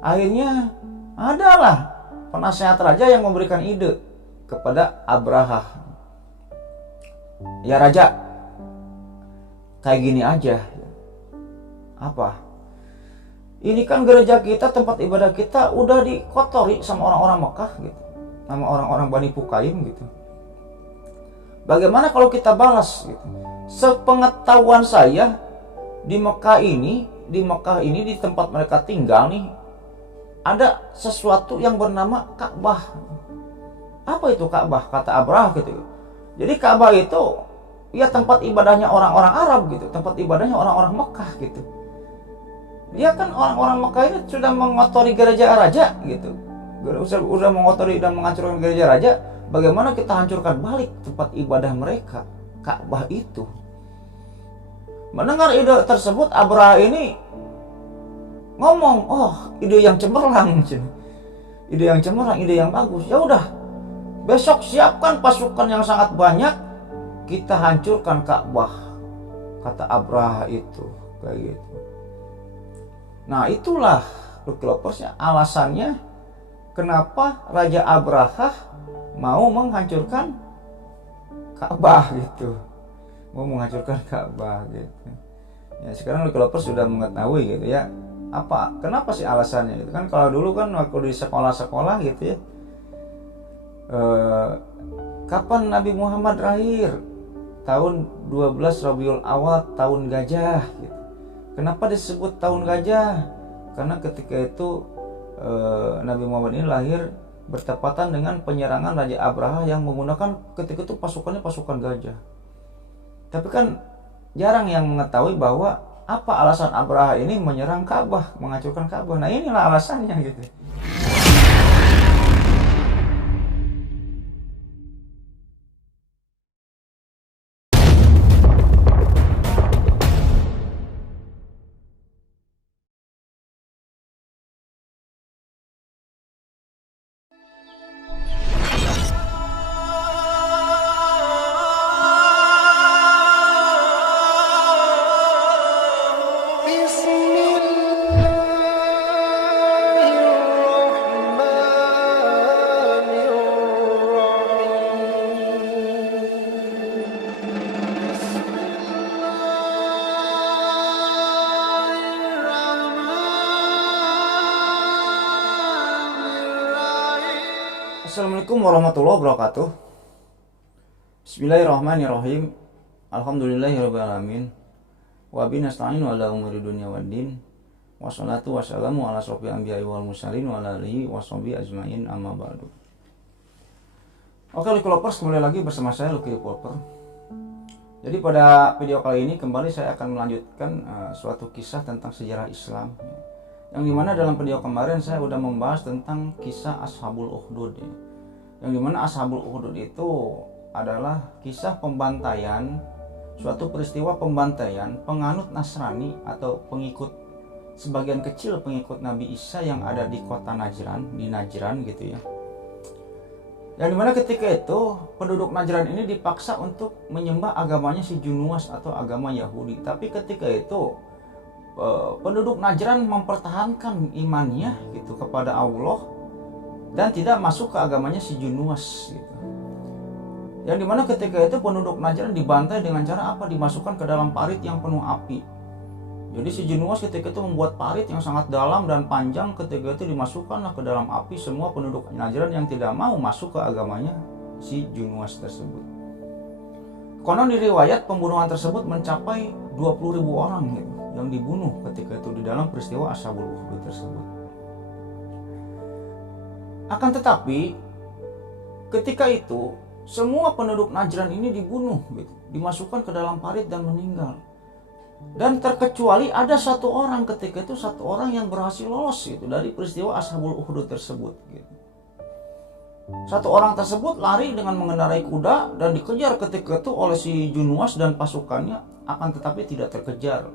Akhirnya adalah penasehat raja yang memberikan ide kepada Abraha. Ya raja, kayak gini aja. Apa? Ini kan gereja kita, tempat ibadah kita udah dikotori sama orang-orang Mekah gitu. Sama orang-orang Bani Pukaim gitu. Bagaimana kalau kita balas gitu? Sepengetahuan saya di Mekah ini, di tempat mereka tinggal nih, ada sesuatu yang bernama Ka'bah. Apa itu Ka'bah? Kata Abraha gitu. Jadi Ka'bah itu ya tempat ibadahnya orang-orang Arab gitu, tempat ibadahnya orang-orang Mekah gitu. Dia kan orang-orang Mekah ini sudah mengotori gereja raja gitu. Sudah mengotori dan menghancurkan gereja raja. Bagaimana kita hancurkan balik tempat ibadah mereka, Ka'bah itu? Mendengar ide tersebut, Abraha ini ngomong, oh ide yang cemerlang, ide yang cemerlang, ide yang bagus. Ya udah, besok siapkan pasukan yang sangat banyak, kita hancurkan Ka'bah, kata Abraha itu, kayak gitu. Nah itulah Lucky Loversnya alasannya kenapa Raja Abraha mau menghancurkan Ka'bah gitu, mau menghancurkan Ka'bah gitu. Ya sekarang Lucky Lovers sudah mengetahui gitu ya, apa kenapa sih alasannya gitu kan. Kalau dulu kan waktu di sekolah-sekolah gitu ya, kapan Nabi Muhammad lahir? Tahun 12 Rabiul Awal, tahun gajah gitu. Kenapa disebut tahun gajah? Karena ketika itu Nabi Muhammad ini lahir bertepatan dengan penyerangan Raja Abraha yang menggunakan ketika itu pasukannya pasukan gajah. Tapi kan jarang yang mengetahui bahwa apa alasan Abraha ini menyerang Ka'bah, menghancurkan Ka'bah. Nah inilah alasannya gitu. Assalamualaikum warahmatullahi wabarakatuh. Bismillahirrahmanirrahim. Alhamdulillahirrahmanirrahim. Wa binasta'inu ala umuri dunia waddin. Wassalatu wassalamu ala asrofil anbiya'i wal mursalin wa ala alihi washabihi ajmain, amma ba'du. Oke Lucky Lovers, kembali lagi bersama saya Lucky Lover. Jadi pada video kali ini kembali saya akan melanjutkan suatu kisah tentang sejarah Islam. Yang dimana dalam video kemarin saya sudah membahas tentang kisah Ashabul Ukhdud ya. Yang dimana Ashabul Ukhdud itu adalah kisah pembantaian, suatu peristiwa pembantaian penganut Nasrani atau pengikut, sebagian kecil pengikut Nabi Isa yang ada di kota Najran, di Najran gitu ya. Yang dimana ketika itu penduduk Najran ini dipaksa untuk menyembah agamanya si Junuas atau agama Yahudi. Tapi ketika itu penduduk Najran mempertahankan imannya gitu kepada Allah dan tidak masuk ke agamanya si Junuas gitu. Yang dimana ketika itu penduduk Najran dibantai dengan cara apa? Dimasukkan ke dalam parit yang penuh api. Jadi si Junuas ketika itu membuat parit yang sangat dalam dan panjang. Ketika itu dimasukkanlah ke dalam api semua penduduk Najran yang tidak mau masuk ke agamanya si Junuas tersebut. Konon di riwayat pembunuhan tersebut mencapai 20.000 orang gitu, yang dibunuh ketika itu di dalam peristiwa Ashabul Ukhdud tersebut. Akan tetapi ketika itu semua penduduk Najran ini dibunuh gitu, dimasukkan ke dalam parit dan meninggal. Dan terkecuali ada satu orang, ketika itu satu orang yang berhasil lolos gitu dari peristiwa Ashabul Ukhdud tersebut gitu. Satu orang tersebut lari dengan mengendarai kuda dan dikejar ketika itu oleh si Junuas dan pasukannya, akan tetapi tidak terkejar.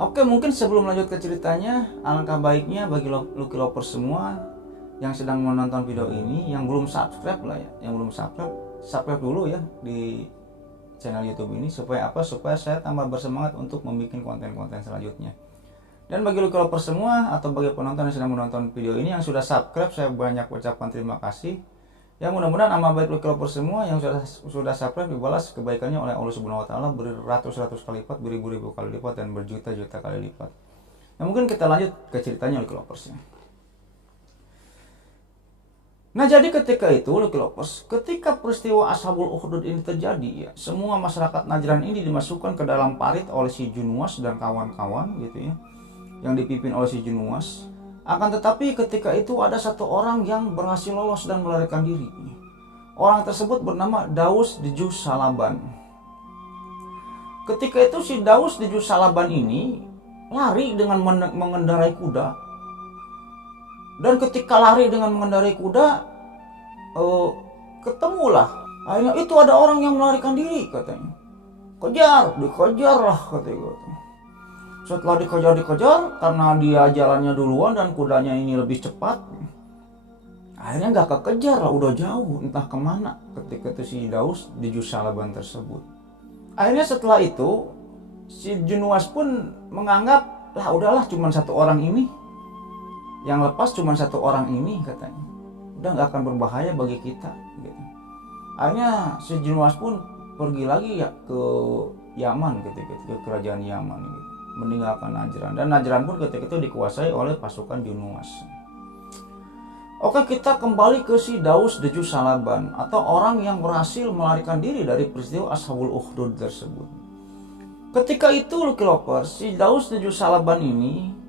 Oke, mungkin sebelum lanjut ke ceritanya, alangkah baiknya bagi Lucky Lovers semua yang sedang menonton video ini, yang belum subscribe lah ya, yang belum subscribe dulu ya di channel YouTube ini, supaya apa? Supaya saya tambah bersemangat untuk membuat konten-konten selanjutnya. Dan bagi lovers semua atau bagi penonton yang sedang menonton video ini yang sudah subscribe, saya banyak ucapkan terima kasih. Ya mudah-mudahan amal baik lovers semua yang sudah subscribe dibalas kebaikannya oleh Allah Subhanahu wa taala beratus-ratus kali lipat, beribu-ribu kali lipat, dan berjuta-juta kali lipat. Nah, mungkin kita lanjut ke ceritanya loversnya. Nah, jadi ketika itu lovers, ketika peristiwa Ashabul Ukhdud ini terjadi ya, semua masyarakat Najran ini dimasukkan ke dalam parit oleh si Junwas dan kawan-kawan gitu ya, yang dipimpin oleh si Junwas. Akan tetapi ketika itu ada satu orang yang berhasil lolos dan melarikan diri. Orang tersebut bernama Daus Dijus Salaban. Ketika itu si Daus Dijus Salaban ini lari dengan mengendarai kuda. Dan ketika lari dengan mengendarai kuda, ketemulah. Akhirnya itu ada orang yang melarikan diri katanya. Dikejar lah katanya. Setelah dikejar karena dia jalannya duluan dan kudanya ini lebih cepat. Akhirnya nggak kekejar lah, udah jauh entah kemana ketika itu si Daus Dijus Salaban tersebut. Akhirnya setelah itu si Junwas pun menganggap lah udahlah cuma satu orang ini. Yang lepas cuma satu orang ini katanya, udah nggak akan berbahaya bagi kita gitu. Akhirnya si Junwas pun pergi lagi ya ke Yaman ketika itu, ke kerajaan Yaman gitu, meninggalkan Najran. Dan Najran pun ketika itu dikuasai oleh pasukan Junwas. Oke, kita kembali ke si Daus Dijus Salaban atau orang yang berhasil melarikan diri dari peristiwa Ashabul Ukhdud tersebut. Ketika itu lovers, si Daus Dijus Salaban ini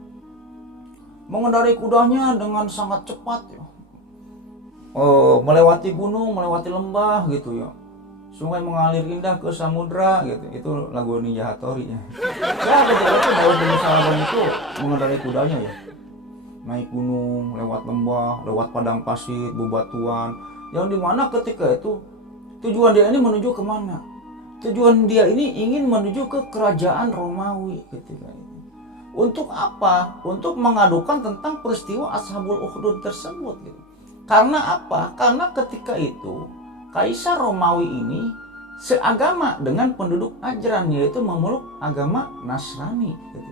mengendarai kudanya dengan sangat cepat ya. Melewati gunung, melewati lembah gitu ya. Sungai mengalir indah ke samudra gitu. Itu lagu Ninja Hattori ya. Ya ketika itu Daus Dijus Salaban itu mengendarai kudanya ya. Naik gunung, lewat lembah, lewat padang pasir, bebatuan. Yang dimana ketika itu tujuan dia ini menuju kemana? Tujuan dia ini ingin menuju ke kerajaan Romawi ketika itu. Untuk apa? Untuk mengadukan tentang peristiwa Ashabul Ukhdud tersebut gitu. Karena apa? Karena ketika itu Kaisar Romawi ini seagama dengan penduduk Najran, yaitu memeluk agama Nasrani gitu.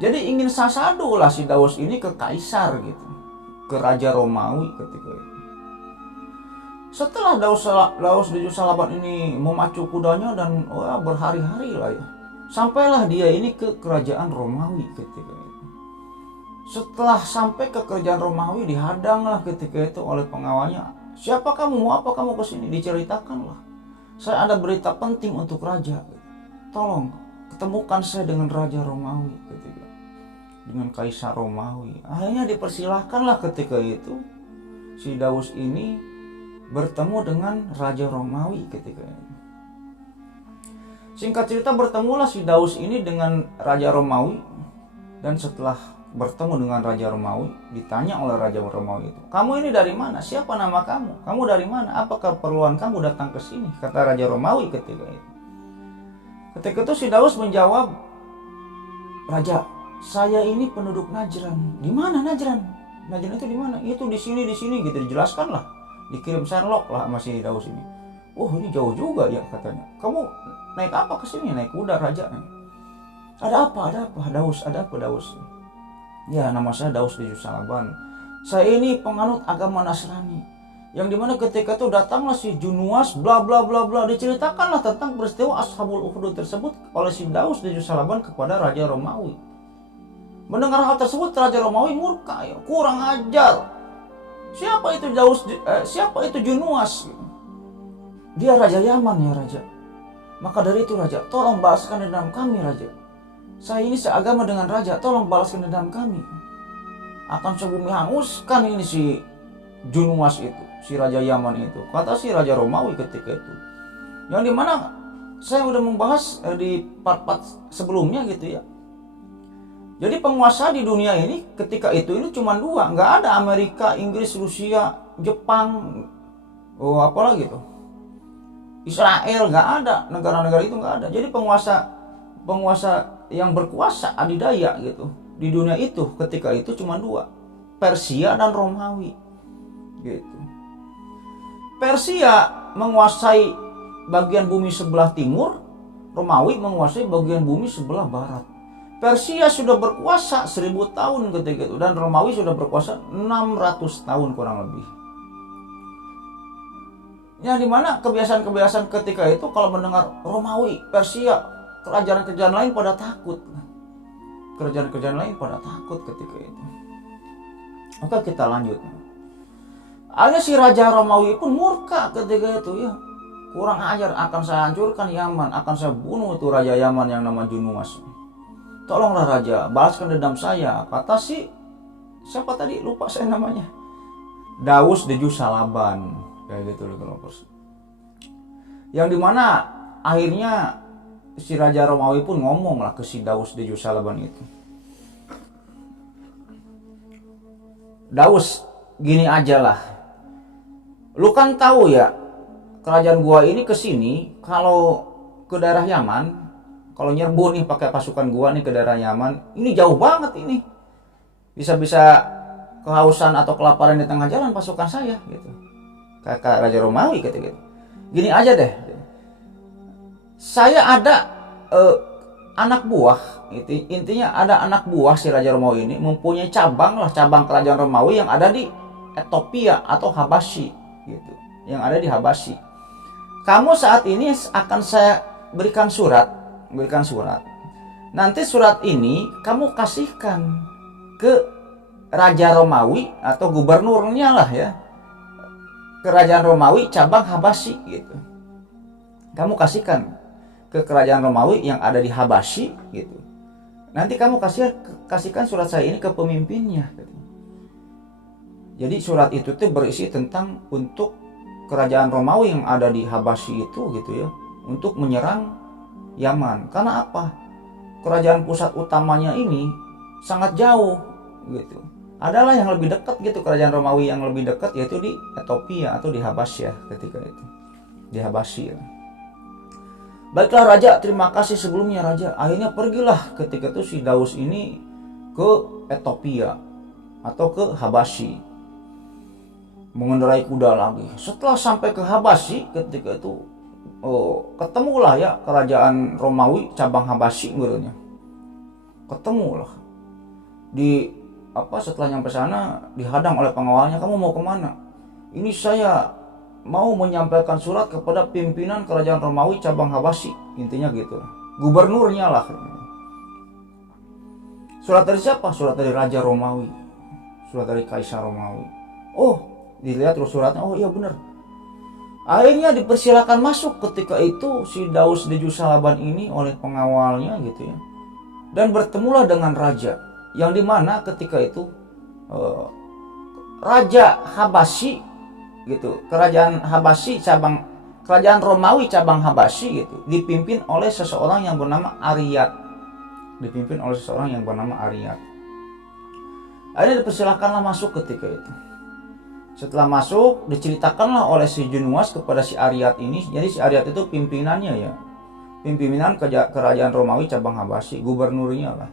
Jadi ingin sasado lah si Daus ini ke Kaisar gitu, ke Raja Romawi ketika itu. Setelah Daus Dijus Salaban ini memacu kudanya dan berhari-hari lah ya, sampailah dia ini ke kerajaan Romawi ketika itu. Setelah sampai ke kerajaan Romawi, dihadanglah ketika itu oleh pengawalnya. Siapa kamu? Mau apa kamu kesini? Diceritakanlah. Saya ada berita penting untuk raja. Tolong ketemukan saya dengan Raja Romawi ketika, dengan Kaisar Romawi. Akhirnya dipersilahkanlah ketika itu si Daus ini bertemu dengan Raja Romawi ketika itu. Singkat cerita, bertemulah si Daus ini dengan Raja Romawi. Dan setelah bertemu dengan Raja Romawi, ditanya oleh Raja Romawi itu, kamu ini dari mana? Siapa nama kamu? Kamu dari mana? Apa keperluan kamu datang ke sini? Kata Raja Romawi ketika itu. Ketika itu si Daus menjawab, Raja, saya ini penduduk Najran. Di mana Najran? Najran itu di mana? Itu di sini gitu, dijelaskan lah. Dikirim Sherlock lah sama si Daus ini. Ini jauh juga ya katanya. Kamu naik apa ke sini? Naik kuda raja. Ada apa Daus? Ada apa Daus? Ya, nama saya Daus Dijus Salaban. Saya ini penganut agama Nasrani. Yang dimana ketika itu datanglah si Junwas bla bla bla bla, diceritakanlah tentang peristiwa Ashabul Ukhdud tersebut oleh si Daus Dijus Salaban kepada Raja Romawi. Mendengar hal tersebut Raja Romawi murka ya, kurang ajar. Siapa itu Junwas? Dia Raja Yaman ya Raja. Maka dari itu Raja, tolong balaskan dendam kami Raja. Saya ini seagama dengan Raja, tolong balaskan dendam kami. Akan saya bumi hanguskan ini si Junwas itu, si Raja Yaman itu. Kata si Raja Romawi ketika itu. Yang dimana saya udah membahas di part-part sebelumnya gitu ya. Jadi penguasa di dunia ini ketika itu ini cuma dua, nggak ada Amerika, Inggris, Rusia, Jepang, apalagi tuh, Israel, nggak ada, negara-negara itu nggak ada. Jadi penguasa yang berkuasa adidaya gitu di dunia itu ketika itu cuma dua, Persia dan Romawi gitu. Persia menguasai bagian bumi sebelah timur, Romawi menguasai bagian bumi sebelah barat. Persia sudah berkuasa 1000 tahun ketika itu, dan Romawi sudah berkuasa 600 tahun kurang lebih. Yang dimana kebiasaan-kebiasaan ketika itu kalau mendengar Romawi, Persia, kerajaan-kerajaan lain pada takut. Kerajaan-kerajaan lain pada takut ketika itu. Oke, kita lanjut. Akhirnya si Raja Romawi pun murka ketika itu, ya. Kurang ajar, akan saya hancurkan Yaman, akan saya bunuh itu Raja Yaman yang nama Junuas. Tolonglah Raja, balaskan dendam saya. Kata si, siapa tadi? Lupa saya namanya. Daus de Jusalaban. Kayak gitu loh. Yang dimana akhirnya si Raja Romawi pun ngomong lah ke si Daus de Jusalaban itu. Daus, gini aja lah. Lu kan tahu ya, kerajaan gua ini kesini kalau ke daerah Yaman, kalau nyerbu nih pakai pasukan gua nih ke daerah Yaman, ini jauh banget ini. Bisa-bisa kehausan atau kelaparan di tengah jalan pasukan saya gitu. Kakak Raja Romawi gitu. Gini aja deh. Saya ada anak buah, intinya ada anak buah si Raja Romawi ini mempunyai cabang kerajaan Romawi yang ada di Ethiopia atau Habasyi gitu. Yang ada di Habasyi. Kamu saat ini akan saya berikan surat. Nanti surat ini kamu kasihkan ke Raja Romawi atau gubernurnya lah ya, kerajaan Romawi cabang Habasyi gitu. Kamu kasihkan ke kerajaan Romawi yang ada di Habasyi gitu. Nanti kamu kasihkan surat saya ini ke pemimpinnya gitu. Jadi surat itu tuh berisi tentang untuk kerajaan Romawi yang ada di Habasyi itu gitu ya, untuk menyerang Yaman. Karena apa? Kerajaan pusat utamanya ini sangat jauh gitu. Adalah yang lebih dekat gitu, kerajaan Romawi yang lebih dekat yaitu di Ethiopia atau di Habasya ketika itu. Di Habasyi. Baiklah Raja, terima kasih sebelumnya Raja. Akhirnya pergilah ketika itu si Daus ini ke Ethiopia atau ke Habasyi. Mengendarai kuda lagi. Setelah sampai ke Habasyi ketika itu ketemulah ya kerajaan Romawi cabang Habasyi menurutnya. Ketemulah setelah nyampe sana dihadang oleh pengawalnya. Kamu mau kemana? Ini saya mau menyampaikan surat kepada pimpinan kerajaan Romawi cabang Habasyi, intinya gitu. Gubernurnya lah. Surat dari siapa? Surat dari Raja Romawi, surat dari Kaisar Romawi. Oh, dilihat terus suratnya. Oh iya benar. Akhirnya dipersilakan masuk ketika itu si Daus de Jusalaban ini oleh pengawalnya gitu ya. Dan bertemulah dengan raja, yang dimana ketika itu Raja Habasyi gitu, kerajaan Romawi cabang Habasyi gitu, dipimpin oleh seseorang yang bernama Ariyat. Akhirnya dipersilakanlah masuk ketika itu. Setelah masuk, diceritakanlah oleh si Junuas kepada si Ariyat ini. Jadi si Ariyat itu pimpinannya ya, pimpinan kerajaan Romawi cabang Habasyi, gubernurnya lah.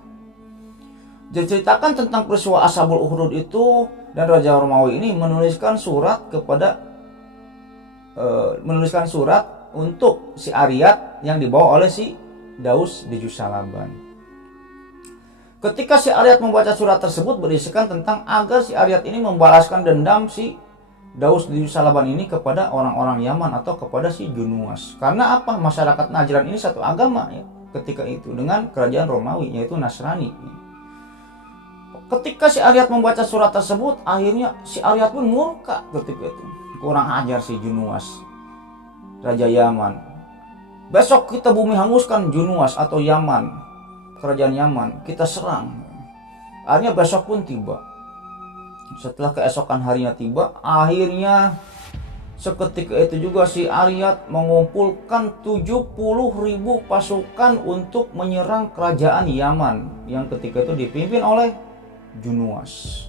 Diceritakan tentang peristiwa Ashabul Ukhdud itu, dan Raja Romawi ini menuliskan surat untuk si Ariyat yang dibawa oleh si Daus de Jusalaban. Ketika si Ariyat membaca surat tersebut, berisikan tentang agar si Ariyat ini membalaskan dendam si Daus de Jusalaban ini kepada orang-orang Yaman atau kepada si Junuas. Karena apa? Masyarakat Najran ini satu agama ya ketika itu dengan kerajaan Romawi, yaitu Nasrani. Ketika si Ariyat membaca surat tersebut, akhirnya si Ariyat pun murka ketika itu. Kurang ajar si Junuas, Raja Yaman. Besok kita bumi hanguskan Junuas atau Yaman, kerajaan Yaman, kita serang. Akhirnya besok pun tiba. Setelah keesokan harinya tiba, akhirnya seketika itu juga si Ariyat mengumpulkan 70.000 pasukan untuk menyerang kerajaan Yaman yang ketika itu dipimpin oleh Junuas.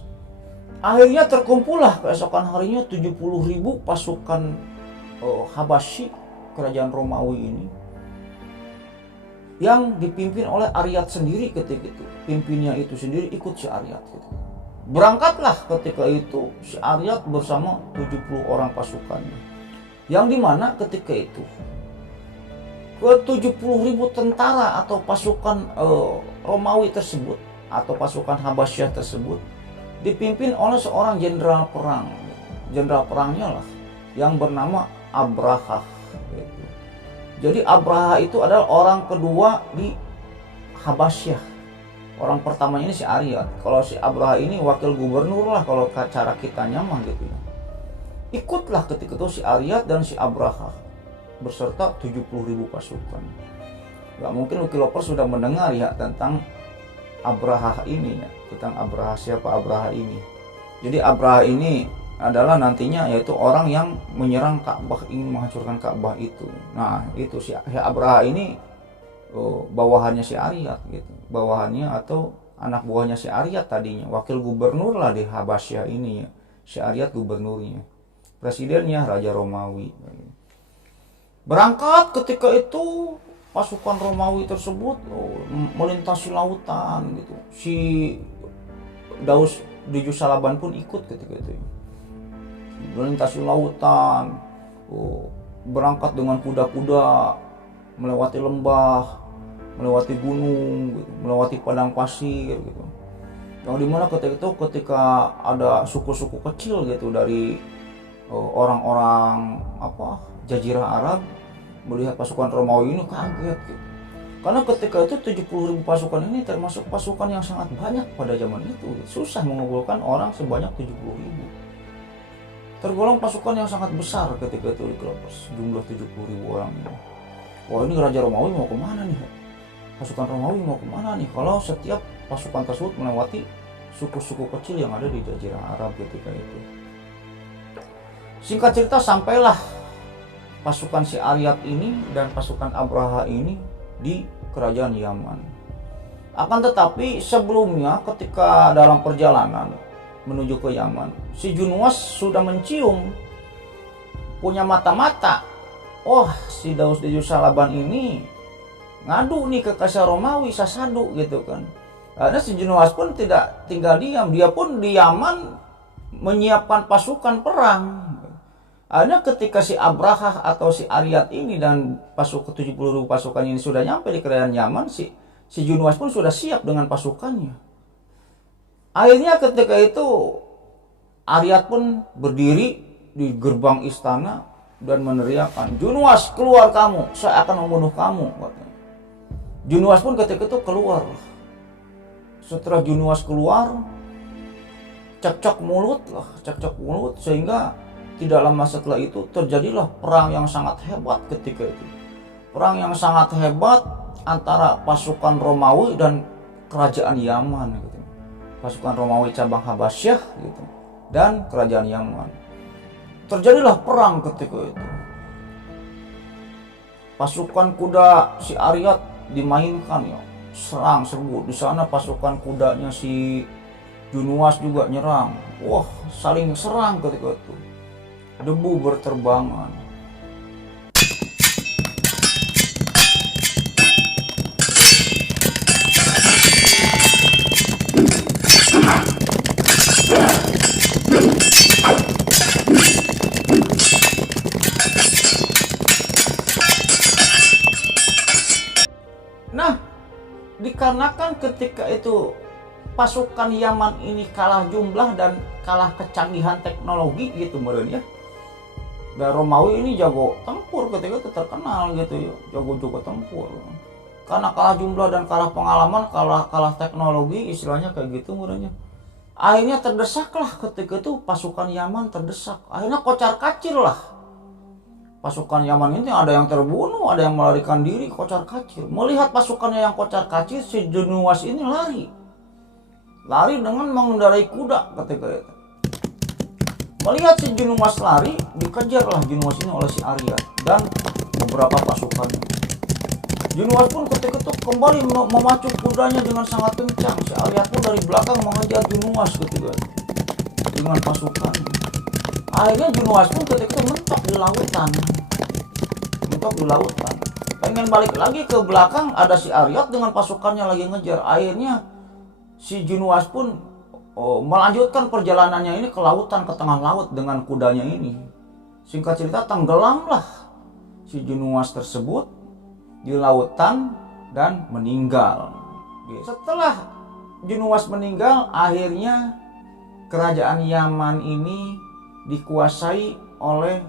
Akhirnya terkumpullah keesokan harinya 70.000 pasukan Habasyi, kerajaan Romawi ini, yang dipimpin oleh Ariyat sendiri ketika itu. Pimpinnya itu sendiri ikut si Ariyat gitu. Berangkatlah ketika itu si Ariyat bersama 70 orang pasukannya. Yang dimana ketika itu ke 70.000 tentara atau pasukan Romawi tersebut atau pasukan Habasyah tersebut dipimpin oleh seorang jenderal perang. Jenderal perangnya lah yang bernama Abraha gitu. Jadi Abraha itu adalah orang kedua di Habasyah. Orang pertamanya ini si Aryat. Kalau si Abraha ini wakil gubernur lah kalau cara kita nyamah gitu ya. Ikutlah ketika itu si Aryat dan si Abraha beserta 70.000 pasukan. Gak mungkin Wikilover sudah mendengar ya tentang Abraha ini ya, tentang Abraha. Siapa Abraha ini? Jadi Abraha ini adalah nantinya yaitu orang yang menyerang Ka'bah, ingin menghancurkan Ka'bah itu. Nah itu si Abraha ini bawahannya si Aryat gitu, bawahannya atau anak buahnya si Aryat tadinya, wakil gubernur lah di Habasyah ini ya, si Aryat gubernurnya, presidennya Raja Romawi. Berangkat ketika itu pasukan Romawi tersebut melintasi lautan gitu. Si Daus Dijusalaban pun ikut ketika itu. Melintasi lautan, berangkat dengan kuda-kuda, melewati lembah, melewati gunung, gitu, melewati padang pasir gitu. Yang dimana ketika ada suku-suku kecil gitu dari orang-orang Jazirah Arab melihat pasukan Romawi ini kaget gitu. Karena ketika itu 70.000 pasukan ini termasuk pasukan yang sangat banyak pada zaman itu. Susah mengumpulkan orang sebanyak 70.000. Tergolong pasukan yang sangat besar ketika itu di Kelopers, jumlah 70.000 orang ini. Wah, ini Raja Romawi mau kemana nih? Pasukan Romawi mau kemana nih? Kalau setiap pasukan tersebut melewati suku-suku kecil yang ada di Jazirah Arab ketika itu. Singkat cerita, sampailah pasukan si Aryat ini dan pasukan Abraha ini di kerajaan Yaman. Akan tetapi sebelumnya ketika dalam perjalanan menuju ke Yaman, si Junwas sudah mencium punya mata-mata. Oh, si Daus Dijusalaban ini ngadu nih ke Kaisar Romawi, sasadu gitu kan. Karena si Junwas pun tidak tinggal diam, dia pun di Yaman menyiapkan pasukan perang. Akhirnya ketika si Abraha atau si Aryat ini dan pasukan 70.000 pasukan ini sudah nyampe di kerajaan Yaman, si Junwas pun sudah siap dengan pasukannya. Akhirnya ketika itu Aryat pun berdiri di gerbang istana dan meneriakkan, "Junwas, keluar kamu, saya akan membunuh kamu," katanya. Junwas pun ketika itu keluar. Setelah Junwas keluar, cekcok mulut sehingga tidak lama setelah itu terjadilah perang yang sangat hebat ketika itu. Perang yang sangat hebat antara pasukan Romawi dan kerajaan Yaman gitu. Pasukan Romawi cabang Habasyah gitu dan kerajaan Yaman. Terjadilah perang ketika itu. Pasukan kuda si Aryat dimainkan ya, serang serbu. Di sana pasukan kudanya si Junwas juga nyerang. Wah, saling serang ketika itu. Debu berterbangan. Nah, dikarenakan ketika itu pasukan Yaman ini kalah jumlah dan kalah kecanggihan teknologi gitu meureun ya. Dan Romawi ini jago tempur ketika itu, terkenal gitu ya, jago tempur. Karena kalah jumlah dan kalah pengalaman, kalah teknologi, istilahnya kayak gitu murahnya. Akhirnya terdesaklah ketika itu pasukan Yaman terdesak. Akhirnya kocar kacir lah. Pasukan Yaman ini ada yang terbunuh, ada yang melarikan diri, kocar kacir. Melihat pasukannya yang kocar kacir, si Junwas ini lari. Lari dengan mengendarai kuda ketika itu. Melihat si Junwas lari, dikejarlah Junwas ini oleh si Aryat dan beberapa pasukannya. Junwas pun ketika itu kembali memacu kudanya dengan sangat kencang. Si Aryat pun dari belakang mengejar Junwas ketika itu dengan pasukan. Akhirnya Junwas pun ketika itu mentok di lautan. Pengen balik lagi ke belakang, ada si Aryat dengan pasukannya lagi ngejar. Akhirnya si Junwas pun melanjutkan perjalanannya ini ke lautan, ke tengah laut dengan kudanya ini. Singkat cerita, tenggelamlah si Junwas tersebut di lautan dan meninggal. Setelah Junuwas meninggal, akhirnya kerajaan Yaman ini dikuasai oleh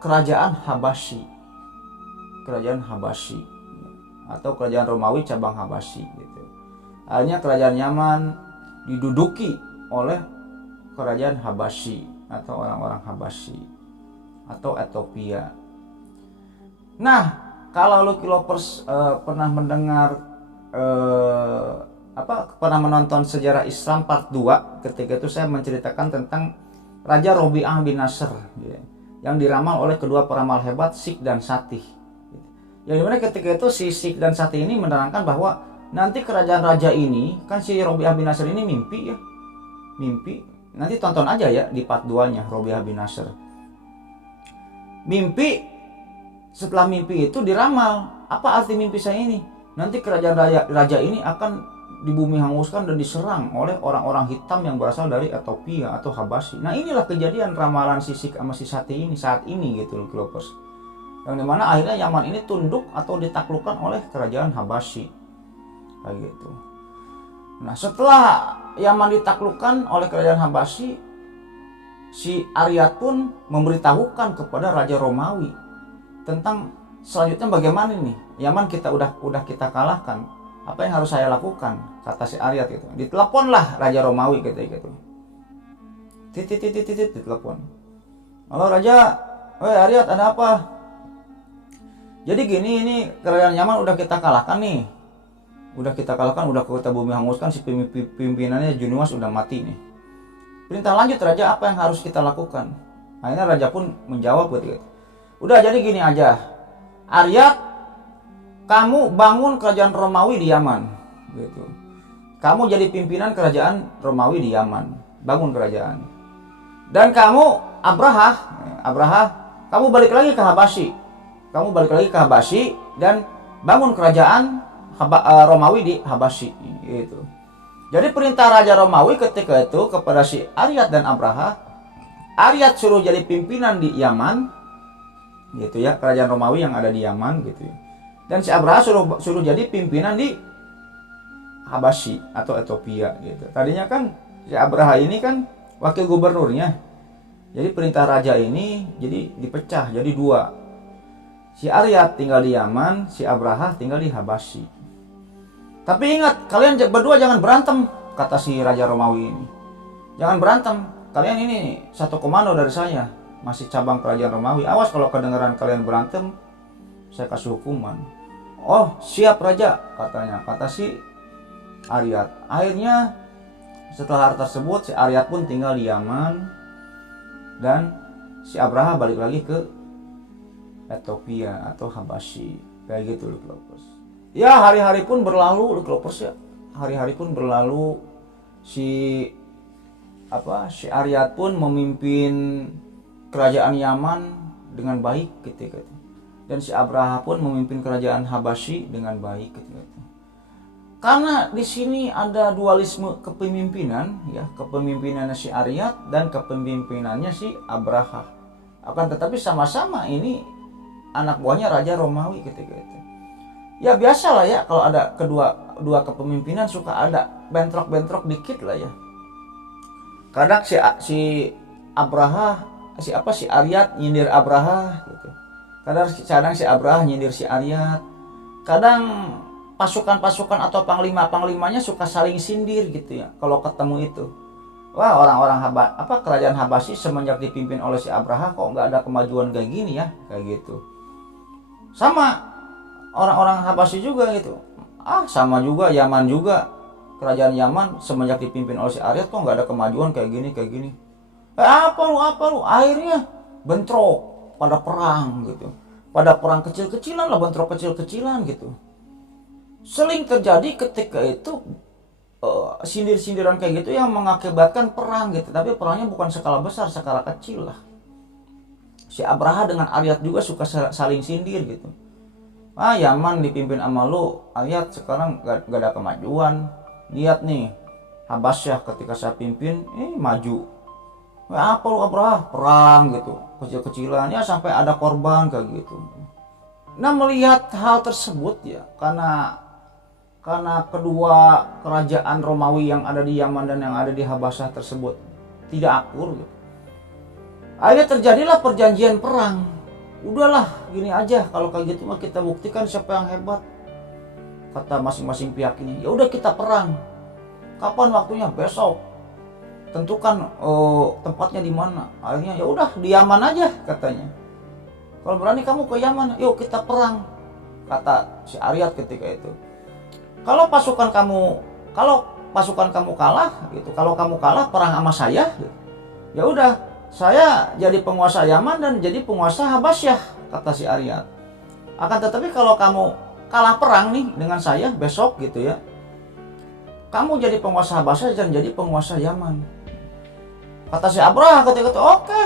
kerajaan Habasyi. Kerajaan Habasyi atau kerajaan Romawi cabang Habasyi gitu. Akhirnya kerajaan Yaman diduduki oleh kerajaan Habasyi atau orang-orang Habasyi atau Ethiopia. Nah, kalau Lucky Lovers pernah mendengar pernah menonton sejarah Islam part 2, ketika itu saya menceritakan tentang Raja Robi'ah bin Nasr yang diramal oleh kedua peramal hebat Sikh dan Satih. Yang dimana ketika itu si Sikh dan Satih ini menerangkan bahwa nanti kerajaan raja ini, kan si Robi'ah bin Nasr ini mimpi. Nanti tonton aja ya di part 2-nya Robi'ah bin Nasr. Mimpi, setelah mimpi itu diramal. Apa arti mimpi saya ini? Nanti kerajaan raja ini akan di bumi hanguskan dan diserang oleh orang-orang hitam yang berasal dari Ethiopia atau Habasyi. Nah, inilah kejadian ramalan si Sikh sama si Satih ini saat ini gitu Lucky Lovers. Yang dimana akhirnya Yaman ini tunduk atau ditaklukkan oleh kerajaan Habasyi. Kayak gitu. Nah, setelah Yaman ditaklukkan oleh kerajaan Habasyi, si Aryat pun memberitahukan kepada Raja Romawi tentang selanjutnya bagaimana nih. Yaman kita udah kita kalahkan. Apa yang harus saya lakukan? Kata si Aryat itu. Diteleponlah Raja Romawi ketika itu. Ditelepon. Halo Raja, Aryat ada apa? Jadi gini, ini kerajaan Yaman udah kita kalahkan nih. Udah kita bumi hanguskan, si pimpinannya Junuwas udah mati nih. Perintah lanjut Raja, apa yang harus kita lakukan? Akhirnya Raja pun menjawab gitu. Udah jadi gini aja, Aryat, kamu bangun kerajaan Romawi di Yaman gitu. Kamu jadi pimpinan kerajaan Romawi di Yaman, bangun kerajaan. Dan kamu Abraha, kamu balik lagi ke Habasyi. Dan bangun kerajaan Romawi di Habasyi gitu. Jadi perintah Raja Romawi ketika itu kepada si Aryat dan Abraha, Aryat suruh jadi pimpinan di Yaman gitu ya, kerajaan Romawi yang ada di Yaman gitu ya. Dan si Abraha suruh jadi pimpinan di Habasyi atau Ethiopia gitu. Tadinya kan si Abraha ini kan wakil gubernurnya. Jadi perintah raja ini jadi dipecah jadi dua. Si Aryat tinggal di Yaman, si Abraha tinggal di Habasyi. Tapi ingat, kalian berdua jangan berantem, kata si Raja Romawi ini. Jangan berantem, kalian ini satu komando dari saya, masih cabang kerajaan Romawi. Awas kalau kedengaran kalian berantem, saya kasih hukuman. Oh siap Raja, kata si Aryat. Akhirnya setelah hal tersebut, si Aryat pun tinggal di Yaman, dan si Abraha balik lagi ke Ethiopia atau Habasyi. Kayak gitu Lucky Lovers. Ya hari-hari pun berlalu Lucky Lovers ya. Hari-hari pun berlalu, si Aryat pun memimpin kerajaan Yaman dengan baik ketika itu. Dan si Abraha pun memimpin kerajaan Habasyi dengan baik ketika itu. Karena di sini ada dualisme kepemimpinan ya, kepemimpinannya si Aryat dan kepemimpinannya si Abraha. Akan tetapi sama-sama ini anak buahnya Raja Romawi ketika itu. Ya biasalah ya, kalau ada dua kepemimpinan suka ada bentrok-bentrok dikit lah ya. Kadang si Abraha, si Aryat nyindir Abraha gitu. Kadang si Abraha nyindir si Aryat. Kadang pasukan-pasukan atau panglima-panglimanya suka saling sindir gitu ya kalau ketemu itu. Wah, orang-orang kerajaan Habasyi semenjak dipimpin oleh si Abraha kok nggak ada kemajuan kayak gini ya, kayak gitu. Sama orang-orang Habasyi juga gitu. Sama juga Yaman juga. Kerajaan Yaman semenjak dipimpin oleh si Aryat kok nggak ada kemajuan kayak gini. Apa lu? Akhirnya bentrok, pada perang gitu. Pada perang kecil-kecilan lah, bentrok kecil-kecilan gitu. Sering terjadi ketika itu sindir-sindiran kayak gitu yang mengakibatkan perang gitu. Tapi perangnya bukan skala besar, skala kecil lah. Si Abraha dengan Aryat juga suka saling sindir gitu. Yaman dipimpin sama lu, Aryat sekarang gak ada kemajuan. Lihat nih, Habasyah ketika saya pimpin, maju. Apa lu Abraha? Perang gitu, kecil-kecilan ya sampai ada korban kayak gitu. Nah, melihat hal tersebut ya, karena kedua kerajaan Romawi yang ada di Yaman dan yang ada di Habasyah tersebut tidak akur gitu. Akhirnya terjadilah perjanjian perang. Udahlah, gini aja, kalau kayak gitu mah kita buktikan siapa yang hebat. Kata masing-masing pihak ini, ya udah kita perang. Kapan waktunya? Besok. Tentukan tempatnya di mana. Akhirnya ya udah di Yaman aja katanya. Kalau berani kamu ke Yaman, yuk kita perang. Kata si Aryat ketika itu. Kalau pasukan kamu kalah gitu, kalau kamu kalah perang sama saya, gitu, ya udah saya jadi penguasa Yaman dan jadi penguasa Habasyah, kata si Aryat. Akan tetapi kalau kamu kalah perang nih dengan saya besok gitu ya, kamu jadi penguasa Habasyah dan jadi penguasa Yaman. Kata si Abraha ketika itu, oke.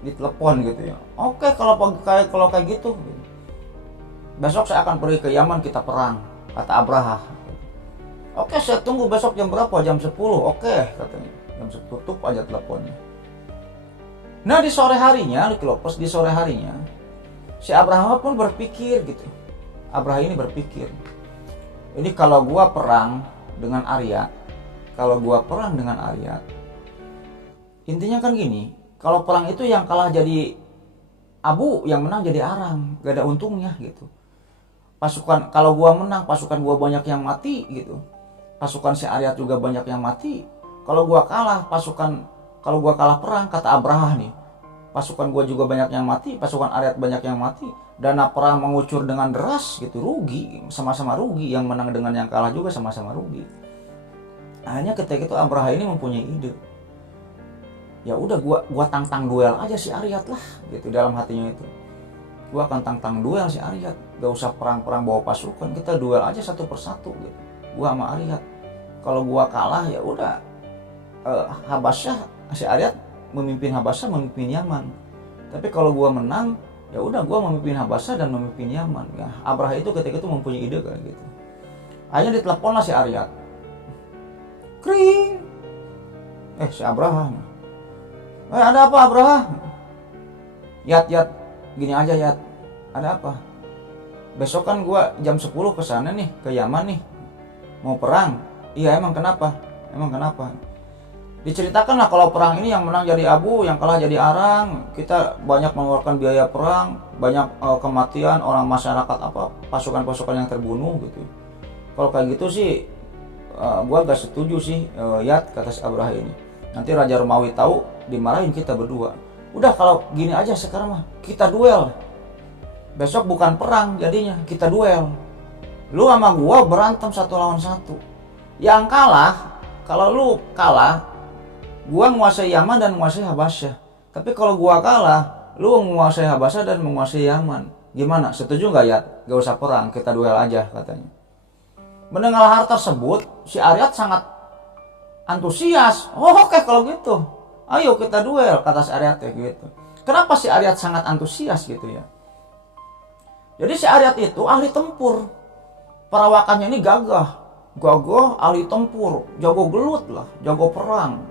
Ditelepon gitu ya. Oke, kalau kayak gitu. Besok saya akan pergi ke Yaman, kita perang, kata Abraha. Oke, saya tunggu besok jam berapa? Jam 10. Oke, katanya. Jam 10 tutup aja teleponnya. Nah, di sore harinya, di sore harinya, si Abraha pun berpikir gitu. Abraha ini berpikir, ini kalau gua perang dengan Aryat, intinya kan gini, kalau perang itu yang kalah jadi abu, yang menang jadi arang, gak ada untungnya gitu. Kalau gua menang, pasukan gua banyak yang mati gitu. Pasukan si Aryat juga banyak yang mati. Kalau gua kalah perang, kata Abraha nih, pasukan gua juga banyak yang mati, pasukan Aryat banyak yang mati. Dana perang mengucur dengan deras gitu, rugi, sama-sama rugi. Yang menang dengan yang kalah juga sama-sama rugi. Akhirnya ketika itu Abraha ini mempunyai ide. Ya udah gua tantang duel aja si Aryat lah gitu dalam hatinya itu. Gua akan tantang duel si Aryat, gak usah perang-perang bawa pasukan, kita duel aja satu persatu gitu. Gua sama Aryat. Kalau gua kalah ya udah Habasyah, si Aryat memimpin Habasyah, memimpin Yaman. Tapi kalau gua menang, ya udah gua memimpin Habasyah dan memimpin Yaman. Ya, Abraha itu ketika itu mempunyai ide kayak gitu. Akhirnya diteleponlah si Aryat. Kring. Si Abraha. Ada apa Abraha? Yat, gini aja Yat. Ada apa? Besok kan gua jam 10 ke sana nih, ke Yaman nih. Mau perang. Iya, emang kenapa? Diceritakanlah kalau perang ini yang menang jadi abu, yang kalah jadi arang. Kita banyak mengeluarkan biaya perang, banyak kematian orang masyarakat pasukan-pasukan yang terbunuh gitu. Kalau kayak gitu sih gua gak setuju sih, Yat, kata si Abraha ini. Nanti Raja Romawi tahu, dimarahin kita berdua. Udah kalau gini aja sekarang mah, kita duel. Besok bukan perang jadinya, kita duel. Lu sama gua berantem 1 lawan 1. Yang kalah, kalau lu kalah, gua menguasai Yaman dan menguasai Habasyah. Tapi kalau gua kalah, lu menguasai Habasyah dan menguasai Yaman. Gimana? Setuju nggak ya? Gak usah perang, kita duel aja katanya. Mendengar hal tersebut, si Aryat sangat antusias. Oke kalau gitu, ayo kita duel, kata si Aryat ya gitu. Kenapa si Aryat sangat antusias gitu ya? Jadi si Aryat itu ahli tempur, perawakannya ini gagah, ahli tempur, jago gelut lah, jago perang,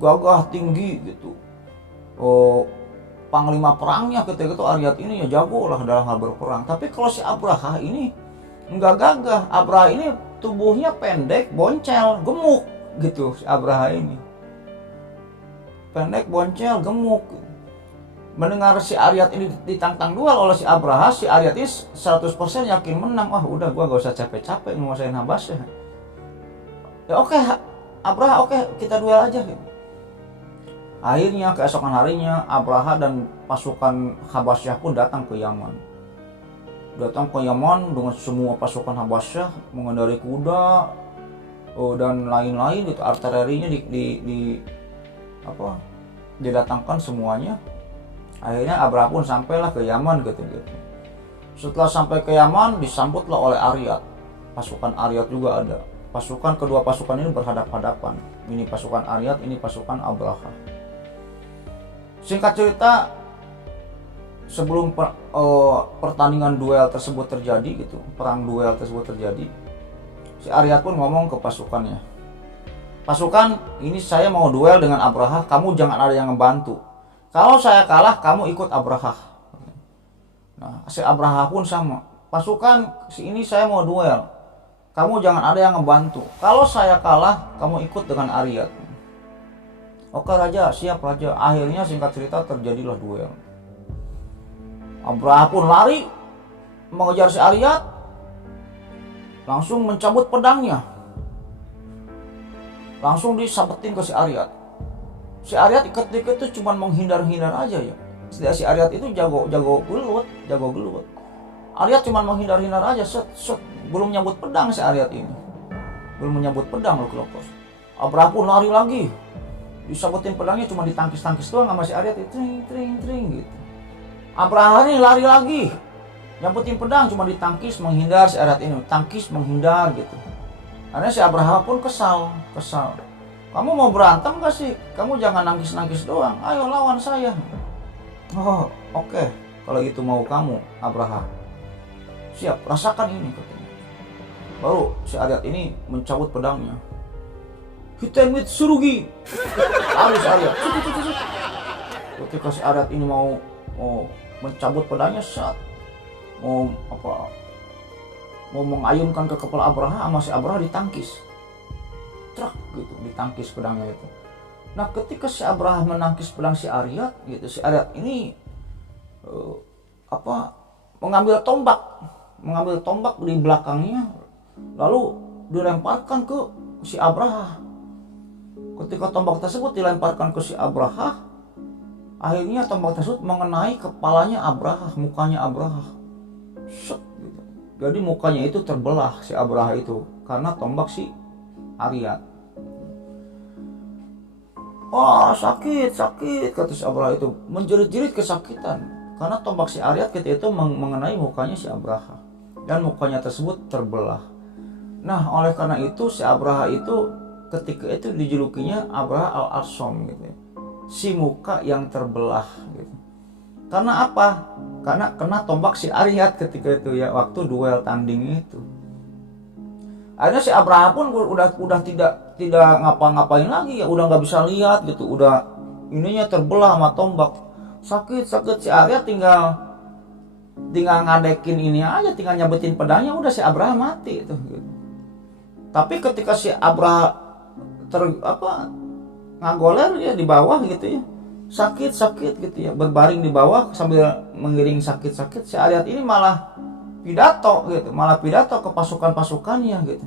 gagah tinggi gitu. Panglima perangnya ketika itu Aryat ini ya jago lah dalam hal berperang. Tapi kalau si Abraha ini enggak gagah. Abraha ini tubuhnya pendek, boncel, gemuk gitu si Abraha ini. Pendek, boncel, gemuk. Mendengar si Aryat ini ditantang duel oleh si Abraha, si Aryat ini 100% yakin menang. Wah udah gua gak usah capek-capek nguasain Habasyah. Ya oke, Abraha oke, kita duel aja gitu. Akhirnya keesokan harinya Abraha dan pasukan Habasyah pun datang ke Yaman. Dengan semua pasukan Habasyah mengendarai kuda dan lain-lain gitu, artilerinya didatangkan semuanya. Akhirnya Abraha pun sampailah ke Yaman gitu. Setelah sampai ke Yaman disambutlah oleh Aryat. Pasukan Aryat juga ada. Kedua pasukan ini berhadap-hadapan. Ini pasukan Aryat, ini pasukan Abraha. Singkat cerita, sebelum pertandingan duel tersebut terjadi gitu, perang duel tersebut terjadi, si Aryat pun ngomong ke pasukannya, pasukan ini saya mau duel dengan Abraha, kamu jangan ada yang ngebantu. Kalau saya kalah, kamu ikut Abraha. Nah, si Abraha pun sama. Pasukan si ini saya mau duel. Kamu jangan ada yang ngebantu. Kalau saya kalah, kamu ikut dengan Aryat. Oke raja, siap raja. Akhirnya singkat cerita terjadilah duel. Abraha pun lari mengejar si Aryat, langsung mencabut pedangnya, langsung disabetin ke si Aryat. Si Aryat ketika itu cuma menghindar-hindar aja ya. Si Aryat itu jago gelut. Aryat cuma menghindar-hindar aja, belum nyambut pedang si Aryat ini. Belum menyambut pedang loh Klopos. Abraha pun lari lagi. Disabetin pedangnya cuma ditangkis-tangkis doang sama si Aryat itu, tring gitu. Abraha ini lari lagi. Nyambutin pedang cuma ditangkis menghindar si Aryat ini, tangkis menghindar gitu. Akhirnya si Abraha pun kesal. Kamu mau berantem gak sih? Kamu jangan nangkis-nangkis doang. Ayo lawan saya. Oh, oke. Kalau gitu mau kamu, Abraha. Siap, rasakan ini katanya. Baru si Aryat ini mencabut pedangnya. Hitemit Surugi. Lari si Aryat. Ketika si Aryat ini mau mencabut pedangnya, mau mengayunkan ke kepala Abraha, sama si Abraha ditangkis. Trak gitu, ditangkis pedangnya itu. Nah, ketika si Abraha menangkis pedang si Aryat gitu, si Aryat ini mengambil tombak di belakangnya, lalu dilemparkan ke si Abraha. Ketika tombak tersebut dilemparkan ke si Abraha, akhirnya tombak tersebut mengenai kepalanya Abraha, mukanya Abraha. Set, gitu. Jadi mukanya itu terbelah si Abraha itu karena tombak si Aryat. Oh, sakit kata si Abraha itu, menjerit-jerit kesakitan karena tombak si Aryat ketika itu mengenai mukanya si Abraha dan mukanya tersebut terbelah. Nah, oleh karena itu si Abraha itu ketika itu dijulukinya Abraha al-Asom gitu ya. Si muka yang terbelah gitu. Karena apa? Karena kena tombak si Aryat ketika itu ya, waktu duel tanding itu. Akhirnya si Abraha pun udah tidak ngapa-ngapain lagi ya, udah nggak bisa lihat gitu, udah ininya terbelah sama tombak. Sakit si Aryat tinggal ngadekin ini aja, tinggal nyabetin pedangnya, udah si Abraha mati itu gitu. Tapi ketika si Abraha ngagoler ya di bawah gitu ya, sakit gitu ya, berbaring di bawah sambil mengiring sakit, si Aryat ini malah pidato ke pasukannya gitu.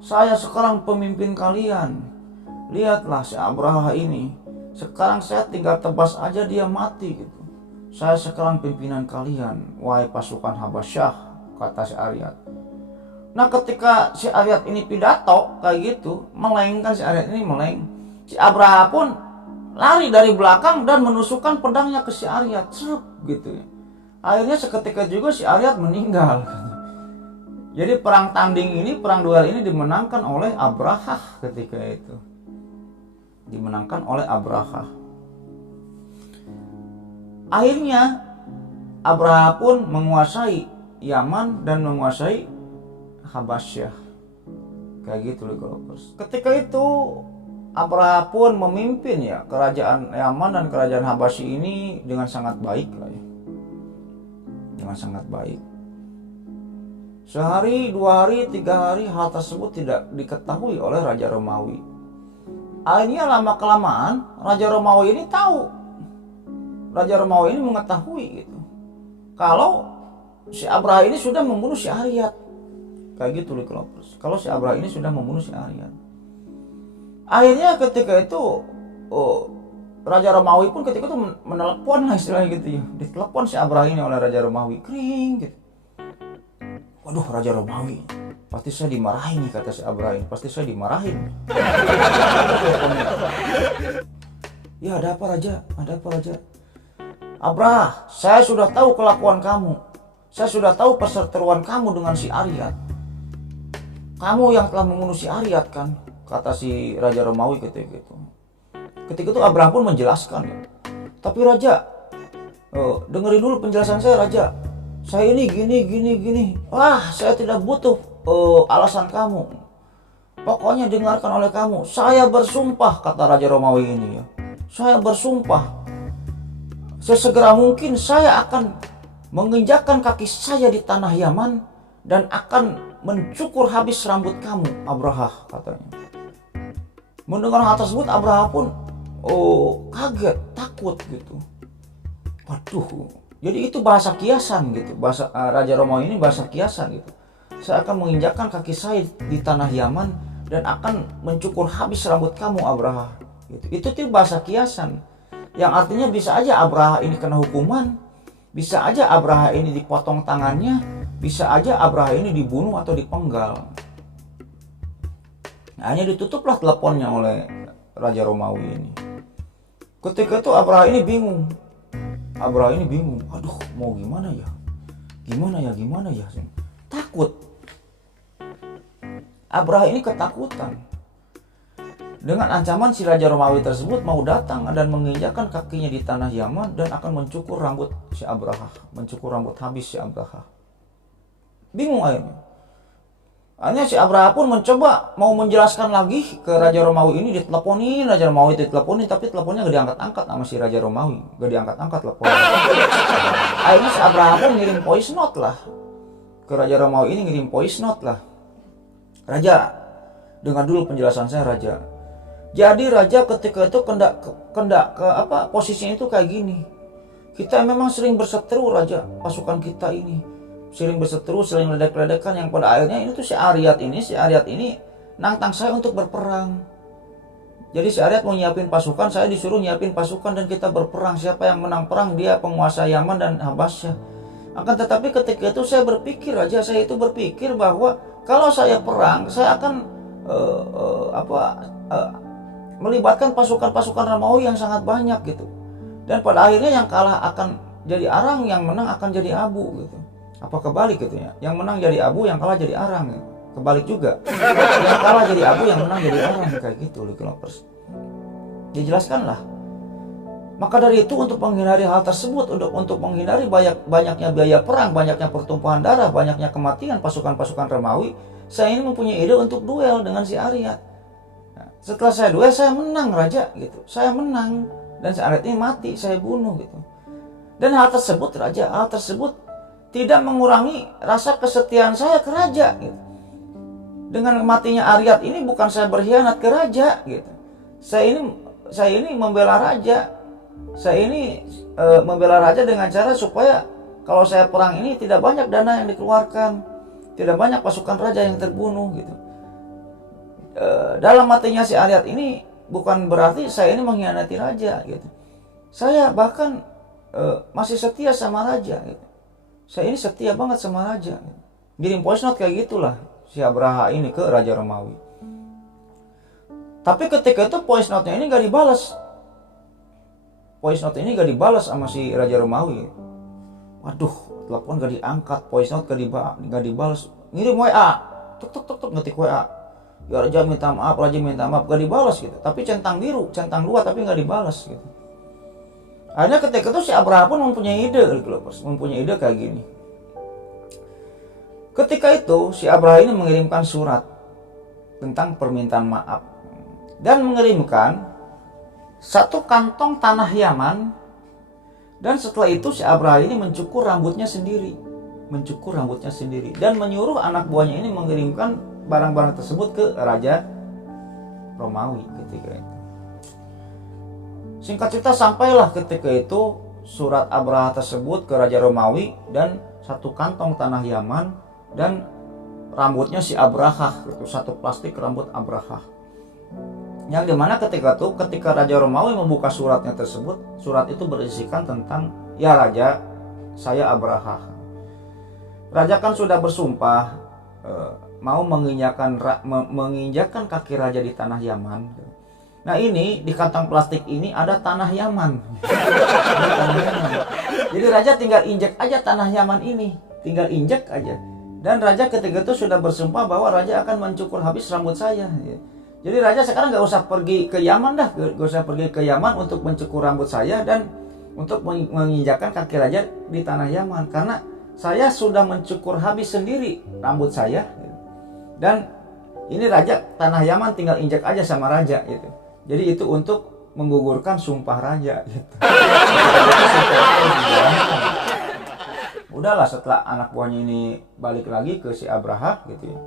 Saya sekarang pemimpin kalian, lihatlah si Abraha ini, sekarang saya tinggal tebas aja dia mati gitu. Saya sekarang pimpinan kalian, wahai pasukan Habasyah, kata si Aryat. Nah, ketika si Aryat ini pidato kayak gitu, si Abraha pun lari dari belakang dan menusukkan pedangnya ke si Aryat, gitu ya. Akhirnya seketika juga si Aryat meninggal. Jadi perang duel ini dimenangkan oleh Abraha ketika itu. Dimenangkan oleh Abraha. Akhirnya Abraha pun menguasai Yaman dan menguasai Habasyah. Kayak gitu loh. Ketika itu Abraha pun memimpin ya kerajaan Yaman dan kerajaan Habasyi ini dengan sangat baik lah ya. Dengan sangat baik. Sehari, 2 hari, 3 hari hal tersebut tidak diketahui oleh Raja Romawi. Akhirnya lama-kelamaan Raja Romawi ini tahu. Raja Romawi ini mengetahui gitu, kalau si Abraha ini sudah membunuh si Aryat. Kayak gitu loh. Kalau si Abraha ini sudah membunuh si Aryat. Akhirnya ketika itu Raja Romawi pun ketika itu menelepon lah istilahnya gitu ya. Ditelepon si Abraha ini oleh Raja Romawi, kring gitu. Waduh, Raja Romawi, pasti saya dimarahin nih, kata si Abraha ini. Pasti saya dimarahin. Ya, ada apa Raja? Abraha, saya sudah tahu kelakuan kamu. Saya sudah tahu perseteruan kamu dengan si Aryat. Kamu yang telah membunuh si Aryat kan? Kata si Raja Romawi ketika itu. Ketika itu Abraha pun menjelaskan ya. Tapi Raja, dengerin dulu penjelasan saya Raja. Saya ini gini. Saya tidak butuh alasan kamu. Pokoknya dengarkan oleh kamu. Saya bersumpah, kata Raja Romawi ini ya. Saya bersumpah. Sesegera mungkin saya akan menginjakkan kaki saya di tanah Yaman dan akan mencukur habis rambut kamu, Abraha, katanya. Mendengar hal tersebut, Abraha pun kaget, takut gitu. Waduh, jadi itu bahasa kiasan gitu. Bahasa Raja Romawi ini bahasa kiasan gitu. Saya akan menginjakkan kaki saya di tanah Yaman dan akan mencukur habis rambut kamu, Abraha. Gitu. Itu tuh bahasa kiasan. Yang artinya bisa aja Abraha ini kena hukuman, bisa aja Abraha ini dipotong tangannya, bisa aja Abraha ini dibunuh atau dipenggal. Hanya ditutuplah teleponnya oleh Raja Romawi ini. Ketika itu Abraha ini bingung. Aduh, mau gimana ya? Gimana ya? Takut. Abraha ini ketakutan. Dengan ancaman si Raja Romawi tersebut mau datang dan menginjakkan kakinya di tanah Yaman dan akan mencukur rambut si Abraha, mencukur rambut habis si Abraha. Bingung akhirnya. Akhirnya si Abraha pun mencoba mau menjelaskan lagi ke Raja Romawi ini, diteleponin, Raja Romawi diteleponin, tapi teleponnya gak diangkat-angkat sama si Raja Romawi, gak diangkat-angkat teleponnya. Akhirnya si Abraha pun ngirim voice note lah ke Raja Romawi ini, ngirim voice note lah. Raja, dengar dulu penjelasan saya, Raja. Jadi Raja ketika itu posisinya itu kayak gini. Kita memang sering berseteru, Raja, pasukan kita ini sering berseteru, sering ledek-ledekan, yang pada akhirnya ini tuh si Aryat ini nantang saya untuk berperang. Jadi si Aryat mau nyiapin pasukan, saya disuruh nyiapin pasukan dan kita berperang. Siapa yang menang perang, dia penguasa Yaman dan Habasyah. Akan tetapi ketika itu saya berpikir, Raja, saya itu berpikir bahwa kalau saya perang, saya akan melibatkan pasukan-pasukan Romawi yang sangat banyak gitu. Dan pada akhirnya yang kalah akan jadi arang, yang menang akan jadi abu gitu. Apa kebalik gitu ya? Yang menang jadi abu, yang kalah jadi arang gitu. Kebalik juga. Yang kalah jadi abu, yang menang jadi arang, kayak gitu Lovers. Dijelaskanlah. Maka dari itu untuk menghindari hal tersebut, untuk menghindari banyaknya biaya perang, banyaknya pertumpahan darah, banyaknya kematian pasukan-pasukan Romawi, saya ini mempunyai ide untuk duel dengan si Aryat. Setelah saya duel, saya menang, Raja, gitu. Saya menang dan si Aryat ini mati, saya bunuh gitu. Dan hal tersebut, Raja, tidak mengurangi rasa kesetiaan saya ke Raja gitu. Dengan matinya Aryat ini bukan saya berkhianat ke Raja gitu. Saya ini membela Raja. Saya ini membela Raja dengan cara supaya kalau saya perang ini tidak banyak dana yang dikeluarkan, tidak banyak pasukan Raja yang terbunuh gitu. Dalam matinya si Aryat ini bukan berarti saya ini mengkhianati Raja gitu. Saya bahkan masih setia sama Raja gitu. Saya ini setia banget sama Raja gitu. Ngirim voice note kayak gitulah si Abraha ini ke Raja Romawi. Tapi ketika itu voice note-nya ini gak dibalas. Voice note ini gak dibalas sama si Raja Romawi. Waduh, telepon gak diangkat, voice note gak dibalas. Ngirim WA, tuk ngetik WA. Ya Raja minta maaf, gak dibalas gitu. Tapi centang biru, centang dua tapi gak dibalas gitu. Akhirnya ketika itu si Abraha pun mempunyai ide, mempunyai ide kayak gini. Ketika itu si Abraha ini mengirimkan surat tentang permintaan maaf dan mengirimkan satu kantong tanah Yaman, dan setelah itu si Abraha ini mencukur rambutnya sendiri dan menyuruh anak buahnya ini mengirimkan barang-barang tersebut ke Raja Romawi ketika itu. Singkat cerita, sampailah ketika itu surat Abraha tersebut ke Raja Romawi dan satu kantong tanah Yaman dan rambutnya si Abraha, itu satu plastik rambut Abraha. Yang dimana ketika Raja Romawi membuka suratnya tersebut, surat itu berisikan tentang, ya Raja, saya Abraha. Raja kan sudah bersumpah mau menginjakkan kaki Raja di tanah Yaman. Nah ini di kantong plastik ini ada tanah Yaman. Jadi Raja tinggal injek aja tanah Yaman ini, tinggal injek aja. Dan Raja ketika itu sudah bersumpah bahwa Raja akan mencukur habis rambut saya. Jadi Raja sekarang gak usah pergi ke Yaman dah, gak usah pergi ke Yaman untuk mencukur rambut saya dan untuk menginjakkan kaki Raja di tanah Yaman, karena saya sudah mencukur habis sendiri rambut saya. Dan ini Raja, tanah Yaman tinggal injak aja sama Raja gitu. Jadi itu untuk menggugurkan sumpah raja gitu. Udahlah, setelah anak buahnya ini balik lagi ke si Abraha gitu ya.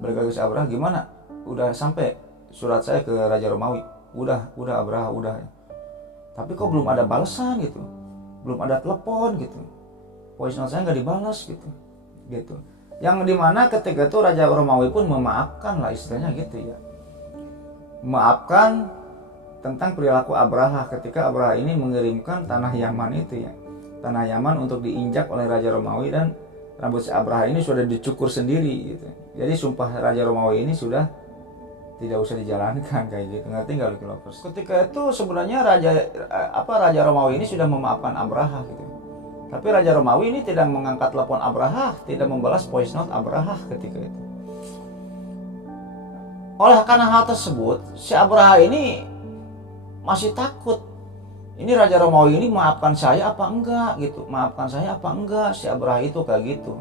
Balik lagi ke si Abraha, gimana? Udah sampai surat saya ke Raja Romawi. Udah Abraha, udah. Tapi kok belum ada balasan gitu. Belum ada telepon gitu. Voice note saya nggak dibalas gitu. Yang dimana ketika itu Raja Romawi pun memaafkan lah istilahnya gitu ya. Memaafkan tentang perilaku Abraha ketika Abraha ini mengirimkan tanah Yaman itu ya. Tanah Yaman untuk diinjak oleh Raja Romawi, dan rambut si Abraha ini sudah dicukur sendiri gitu. Jadi sumpah Raja Romawi ini sudah tidak usah dijalankan kayak gitu. Ngerti nggak Lucky Lovers? Ketika itu sebenarnya Raja Romawi ini sudah memaafkan Abraha gitu. Tapi Raja Romawi ini tidak mengangkat telepon Abraha, tidak membalas voice note Abraha ketika itu. Oleh karena hal tersebut, si Abraha ini masih takut. Ini Raja Romawi ini maafkan saya apa enggak gitu. Maafkan saya apa enggak, si Abraha itu kayak gitu.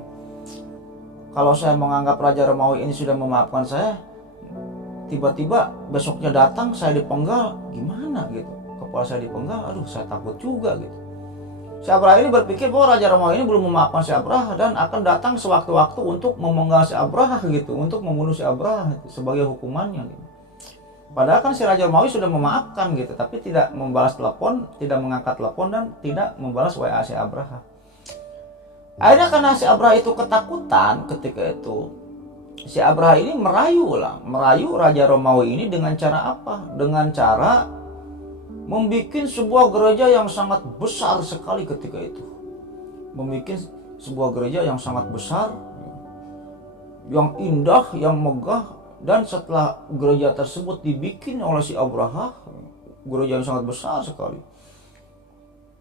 Kalau saya menganggap Raja Romawi ini sudah memaafkan saya, tiba-tiba besoknya datang saya dipenggal, gimana gitu. Kepala saya dipenggal, aduh saya takut juga gitu. Si Abraha ini berpikir bahwa Raja Romawi ini belum memaafkan si Abraha dan akan datang sewaktu-waktu untuk memenggal si Abraha gitu, untuk membunuh si Abraha gitu, sebagai hukumannya gitu. Padahal kan si Raja Romawi sudah memaafkan gitu, tapi tidak membalas telepon, tidak mengangkat telepon, dan tidak membalas WA si Abraha. Akhirnya karena si Abraha itu ketakutan ketika itu, si Abraha ini merayu Raja Romawi ini dengan cara apa? Dengan cara membuat sebuah gereja yang sangat besar sekali ketika itu. Membuat sebuah gereja yang sangat besar, yang indah, yang megah. Dan setelah gereja tersebut dibikin oleh si Abraha, gereja yang sangat besar sekali,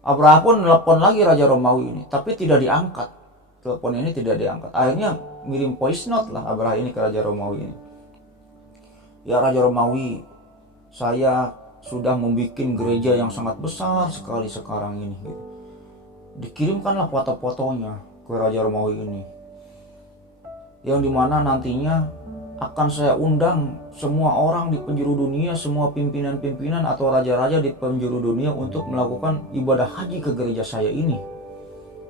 Abraha pun nelpon lagi Raja Romawi ini, tapi tidak diangkat. Telepon ini tidak diangkat. Akhirnya ngirim voice note lah Abraha ini ke Raja Romawi ini. Ya Raja Romawi, saya sudah membuat gereja yang sangat besar sekali sekarang ini. Dikirimkanlah foto-fotonya ke Raja Romawi ini, yang dimana nantinya akan saya undang semua orang di penjuru dunia, semua pimpinan-pimpinan atau raja-raja di penjuru dunia untuk melakukan ibadah haji ke gereja saya ini.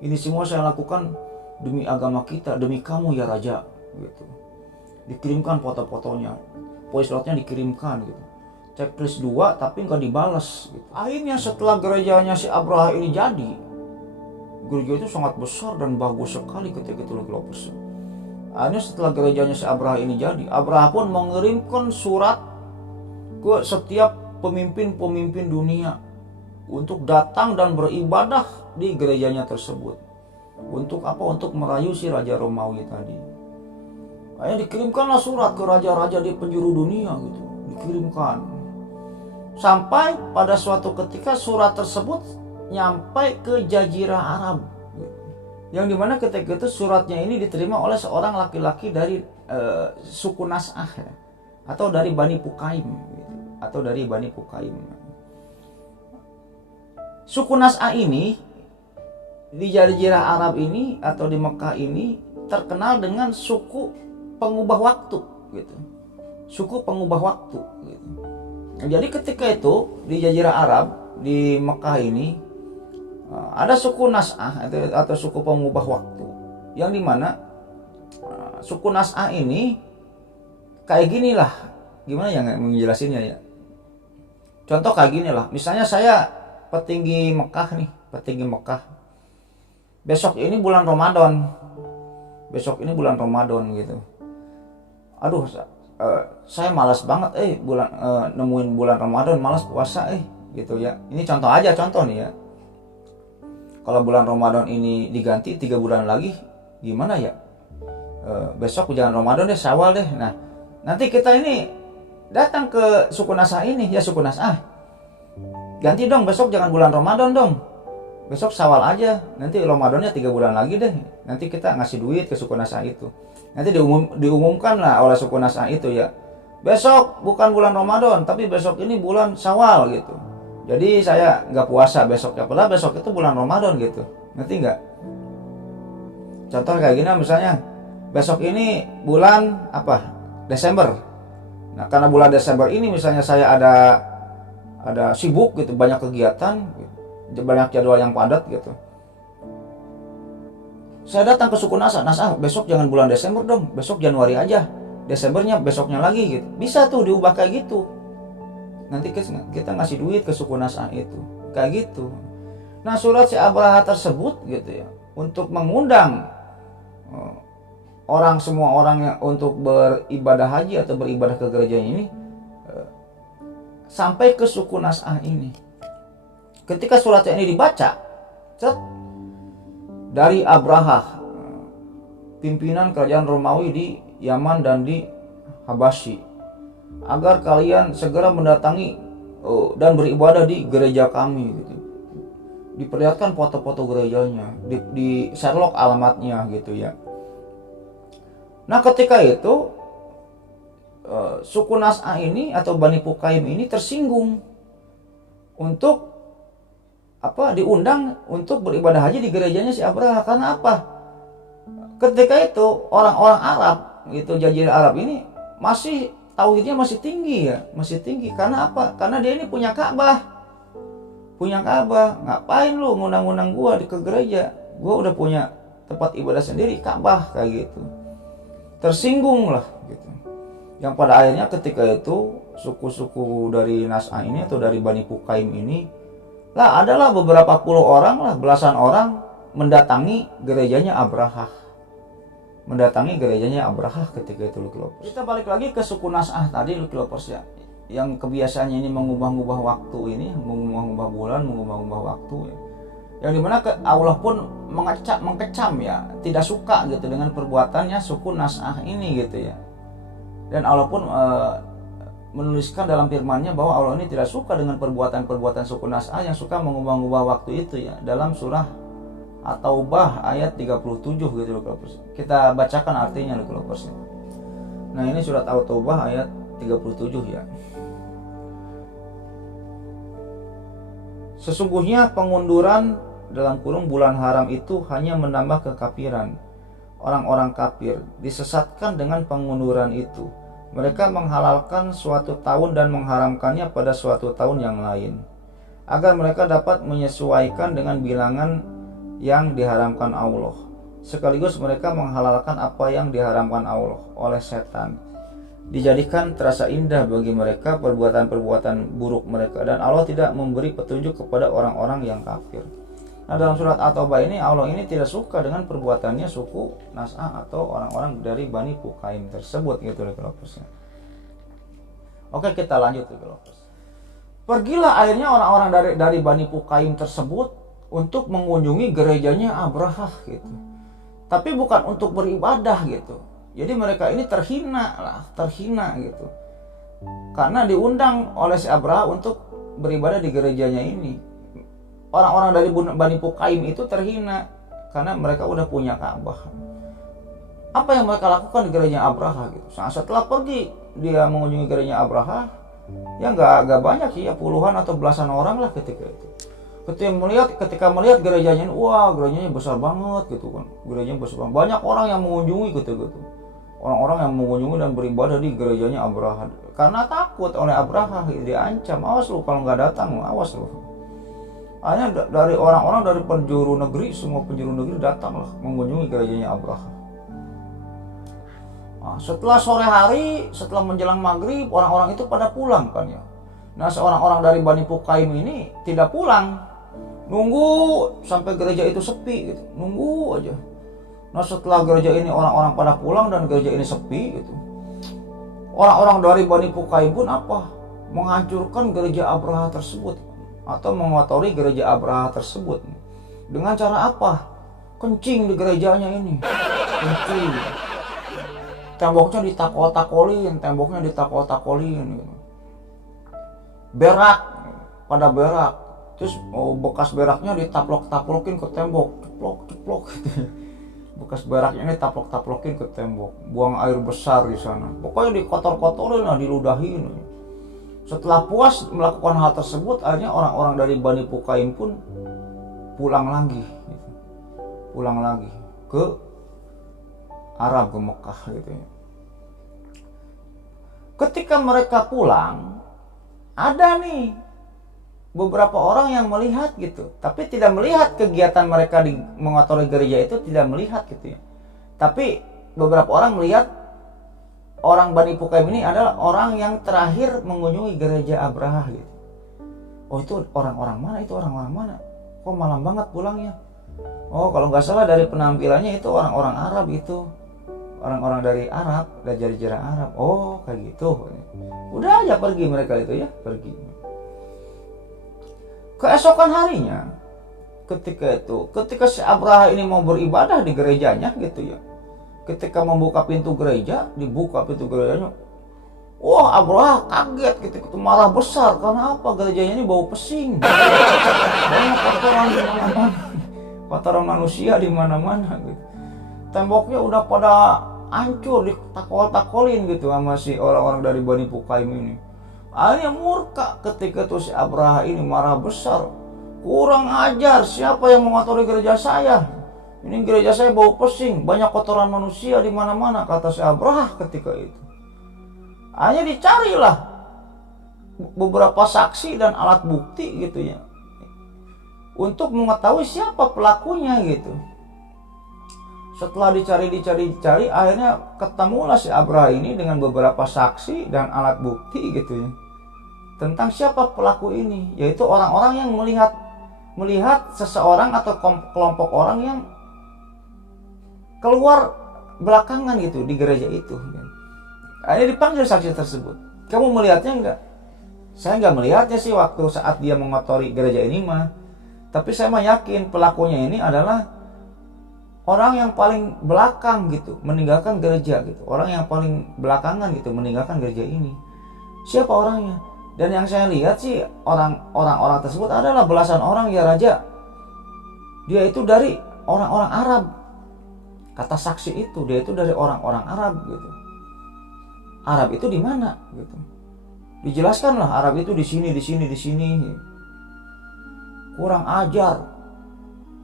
Ini semua saya lakukan demi agama kita, demi kamu ya Raja gitu. Dikirimkan foto-fotonya, voice note-nya dikirimkan gitu. Checklist 2 tapi nggak dibalas gitu. Akhirnya setelah gerejanya si Abraha ini jadi, gereja itu sangat besar dan bagus sekali ketika itu Lucky Lovers. Akhirnya setelah gerejanya si Abraha ini jadi, Abraha pun mengirimkan surat ke setiap pemimpin-pemimpin dunia untuk datang dan beribadah di gerejanya tersebut. Untuk apa? Untuk merayu si Raja Romawi tadi. Akhirnya dikirimkanlah surat ke raja-raja di penjuru dunia gitu. Dikirimkan. Sampai pada suatu ketika surat tersebut nyampai ke Jazirah Arab. Yang dimana ketika itu suratnya ini diterima oleh seorang laki-laki dari suku Nas'ah ya, atau dari Bani Pukaim gitu, atau dari Bani Pukaim. Suku Nas'ah ini di Jazirah Arab ini atau di Mekah ini terkenal dengan suku pengubah waktu gitu. Suku pengubah waktu gitu. Jadi ketika itu di Jazirah Arab di Mekah ini ada suku Nas'ah atau suku pengubah waktu, yang dimana suku Nas'ah ini kayak gini lah, gimana ya menjelasinnya ya. Contoh kayak gini lah, misalnya saya petinggi Mekah nih, petinggi Mekah. Besok ini bulan Ramadan gitu. Aduh, saya malas banget nemuin bulan Ramadan, malas puasa gitu ya. Ini contoh nih ya. Kalau bulan Ramadan ini diganti 3 bulan lagi, gimana ya? Besok jangan Ramadan deh, Syawal deh. Nah, nanti kita ini datang ke suku Nas'ah ini, ya suku Nas'ah. Ganti dong, besok jangan bulan Ramadan dong. Besok Syawal aja, nanti Ramadannya 3 bulan lagi deh. Nanti kita ngasih duit ke suku Nas'ah itu. Nanti diumumkan lah oleh suku Nas'ah itu ya. Besok bukan bulan Ramadan, tapi besok ini bulan Syawal gitu. Jadi saya nggak puasa besok ya, padahal besok itu bulan Ramadan gitu. Ngerti nggak? Contoh kayak gini misalnya, besok ini bulan apa? Desember. Nah karena bulan Desember ini misalnya saya ada ada sibuk gitu, banyak kegiatan, banyak jadwal yang padat gitu. Saya datang ke suku Nas A, besok jangan bulan Desember dong, besok Januari aja, Desembernya besoknya lagi gitu. Bisa tuh diubah kayak gitu. Nanti kita ngasih duit ke suku Nas A itu, kayak gitu. Nah, surat si Abraha tersebut gitu ya, untuk mengundang semua orang yang untuk beribadah haji atau beribadah ke gereja ini sampai ke suku Nas A ini. Ketika suratnya ini dibaca, dari Abraha, pimpinan kerajaan Romawi di Yaman dan di Habasyi, agar kalian segera mendatangi dan beribadah di gereja kami gitu. Diperlihatkan foto-foto gerejanya, di Sherlock alamatnya gitu ya. Nah, ketika itu suku Nas A ini atau Bani Pukaim ini tersinggung untuk diundang untuk beribadah haji di gerejanya si Abraha. Karena apa? Ketika itu orang-orang Arab gitu, Jazirah Arab ini masih tauhidnya masih tinggi ya, masih tinggi. Karena apa? Karena dia ini punya Ka'bah. Ngapain lu ngundang-undang gua ke gereja? Gua udah punya tempat ibadah sendiri, Ka'bah, kayak gitu. Tersinggung lah gitu. Yang pada akhirnya ketika itu suku-suku dari Nas A ini atau dari Bani Pukaim ini adalah beberapa puluh orang lah, belasan orang mendatangi gerejanya Abraha. Ketika itu Lucky Lovers. Kita balik lagi ke suku Nas A tadi, Lucky Lovers ya, yang kebiasaannya ini mengubah-ubah waktu ini, mengubah-ubah bulan, mengubah-ubah waktu ya. Yang dimana Allah pun mengecam ya, tidak suka gitu dengan perbuatannya suku Nas A ini gitu ya. Dan Allah pun menuliskan dalam firman-Nya bahwa Allah ini tidak suka dengan perbuatan-perbuatan suku Nas A yang suka mengubah-ubah waktu itu ya, dalam surah At-Taubah ayat 37 gitu Lucky Lovers. Kita bacakan artinya Lucky Lovers. Nah, ini surat At-Taubah ayat 37 ya. Sesungguhnya pengunduran dalam kurung bulan haram itu hanya menambah kekafiran. Orang-orang kafir disesatkan dengan pengunduran itu. Mereka menghalalkan suatu tahun dan mengharamkannya pada suatu tahun yang lain, agar mereka dapat menyesuaikan dengan bilangan yang diharamkan Allah. Sekaligus mereka menghalalkan apa yang diharamkan Allah oleh setan. Dijadikan terasa indah bagi mereka perbuatan-perbuatan buruk mereka, dan Allah tidak memberi petunjuk kepada orang-orang yang kafir. Nah, dalam surat At-Taubah ini Allah ini tidak suka dengan perbuatannya suku Nas A atau orang-orang dari Bani Pukaim tersebut gitu Lucky Lovers. Oke, kita lanjut Lucky Lovers. Pergilah akhirnya orang-orang dari Bani Pukaim tersebut untuk mengunjungi gerejanya Abraha gitu. Tapi bukan untuk beribadah gitu. Jadi mereka ini terhina gitu. Karena diundang oleh si Abraha untuk beribadah di gerejanya ini. Orang-orang dari Bani Pukaim itu terhina karena mereka udah punya Ka'bah. Apa yang mereka lakukan di gerejanya Abraha gitu. Setelah pergi dia mengunjungi gerejanya Abraha, ya nggak banyak sih ya, puluhan atau belasan orang lah ketika itu. Ketika melihat gerejanya ini, wah gerejanya besar banget gitu kan. Gerejanya besar banget. Banyak orang yang mengunjungi gitu. Orang-orang yang mengunjungi dan beribadah di gerejanya Abraha. Karena takut oleh Abraha, diancam, awas lu kalau nggak datang, awas lu. Akhirnya dari orang-orang dari penjuru negeri, semua penjuru negeri datanglah mengunjungi gerejanya Abraha. Nah, setelah sore hari, setelah menjelang maghrib, orang-orang itu pada pulang kan ya. Nah, seorang-orang dari Bani Pukaim ini tidak pulang, nunggu sampai gereja itu sepi gitu, nunggu aja. Nah, setelah gereja ini orang-orang pada pulang dan gereja ini sepi gitu, orang-orang dari Bani Pukaim pun menghancurkan gereja Abraha tersebut atau mengotori gereja Abraha tersebut. Dengan cara apa? Kencing di gerejanya ini, kencing. Temboknya ditakol-takolin gitu. Berak, pada berak. Terus bekas beraknya ditaplok-taplokin ke tembok, ceplok gitu. Bekas beraknya ini taplok-taplokin ke tembok. Buang air besar di sana. Pokoknya dikotor-kotorin lah, diludahin. Setelah puas melakukan hal tersebut, akhirnya orang-orang dari Bani Pukaim pun pulang lagi ke Arab, ke Mekah gitu ya. Ketika mereka pulang, ada nih beberapa orang yang melihat gitu, tapi tidak melihat kegiatan mereka di mengotori gereja itu, tidak melihat gitu ya. Tapi beberapa orang melihat orang Bani Pukaim ini adalah orang yang terakhir mengunjungi gereja Abraha gitu. Oh, itu orang-orang mana? Itu orang-orang mana? Kok malam banget pulangnya? Oh, kalau nggak salah dari penampilannya itu orang-orang Arab itu. Orang-orang dari Arab, dari jari-jari Arab. Oh, kayak gitu. Udah aja pergi mereka itu ya, pergi. Keesokan harinya, ketika si Abraha ini mau beribadah di gerejanya gitu ya. Ketika membuka pintu gereja, dibuka pintu gerejanya. Wah, Abraha kaget ketika itu, marah besar. Karena apa? Gerejanya ini bau pesing. Banyak kotoran di mana-mana. Kotoran manusia di mana-mana gitu. Temboknya udah pada hancur, ditakol-takolin gitu sama si orang-orang dari Bani Pukaim ini. Akhirnya murka ketika itu si Abraha ini marah besar. Kurang ajar, siapa yang mengotori gereja saya? Ini gereja saya bau pesing, banyak kotoran manusia di mana-mana, kata si Abraha ketika itu. Hanya dicarilah beberapa saksi dan alat bukti gitu ya, untuk mengetahui siapa pelakunya gitu. Setelah dicari, akhirnya ketemulah si Abraha ini dengan beberapa saksi dan alat bukti gitu ya, tentang siapa pelaku ini, yaitu orang-orang yang melihat seseorang atau kelompok orang yang keluar belakangan gitu di gereja itu. Akhirnya dipanggil saksi tersebut. Kamu melihatnya enggak? Saya enggak melihatnya sih waktu saat dia mengotori gereja ini mah. Tapi saya mah yakin pelakunya ini adalah orang yang paling belakang gitu, meninggalkan gereja gitu. Orang yang paling belakangan gitu, meninggalkan gereja ini. Siapa orangnya? Dan yang saya lihat sih orang-orang tersebut adalah belasan orang ya Raja. Dia itu dari orang-orang Arab. Kata saksi itu, dia itu dari orang-orang Arab gitu. Arab itu di mana gitu. Dijelaskanlah Arab itu di sini. Kurang ajar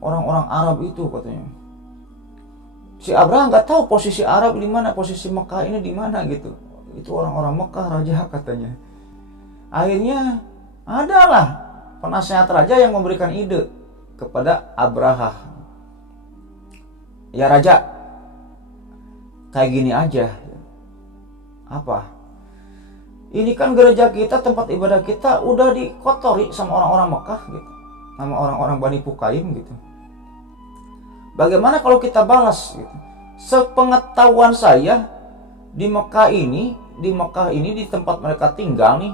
orang-orang Arab itu katanya. Si Abraham nggak tahu posisi Arab di mana, posisi Mekah ini di mana gitu. Itu orang-orang Mekah Raja katanya. Akhirnya adalah penasehat raja yang memberikan ide kepada Abraha. Ya Raja, kayak gini aja. Apa? Ini kan gereja kita, tempat ibadah kita udah dikotori sama orang-orang Mekah gitu, sama orang-orang Bani Pukaim gitu. Bagaimana kalau kita balas gitu? Sepengetahuan saya di Mekah ini di tempat mereka tinggal nih,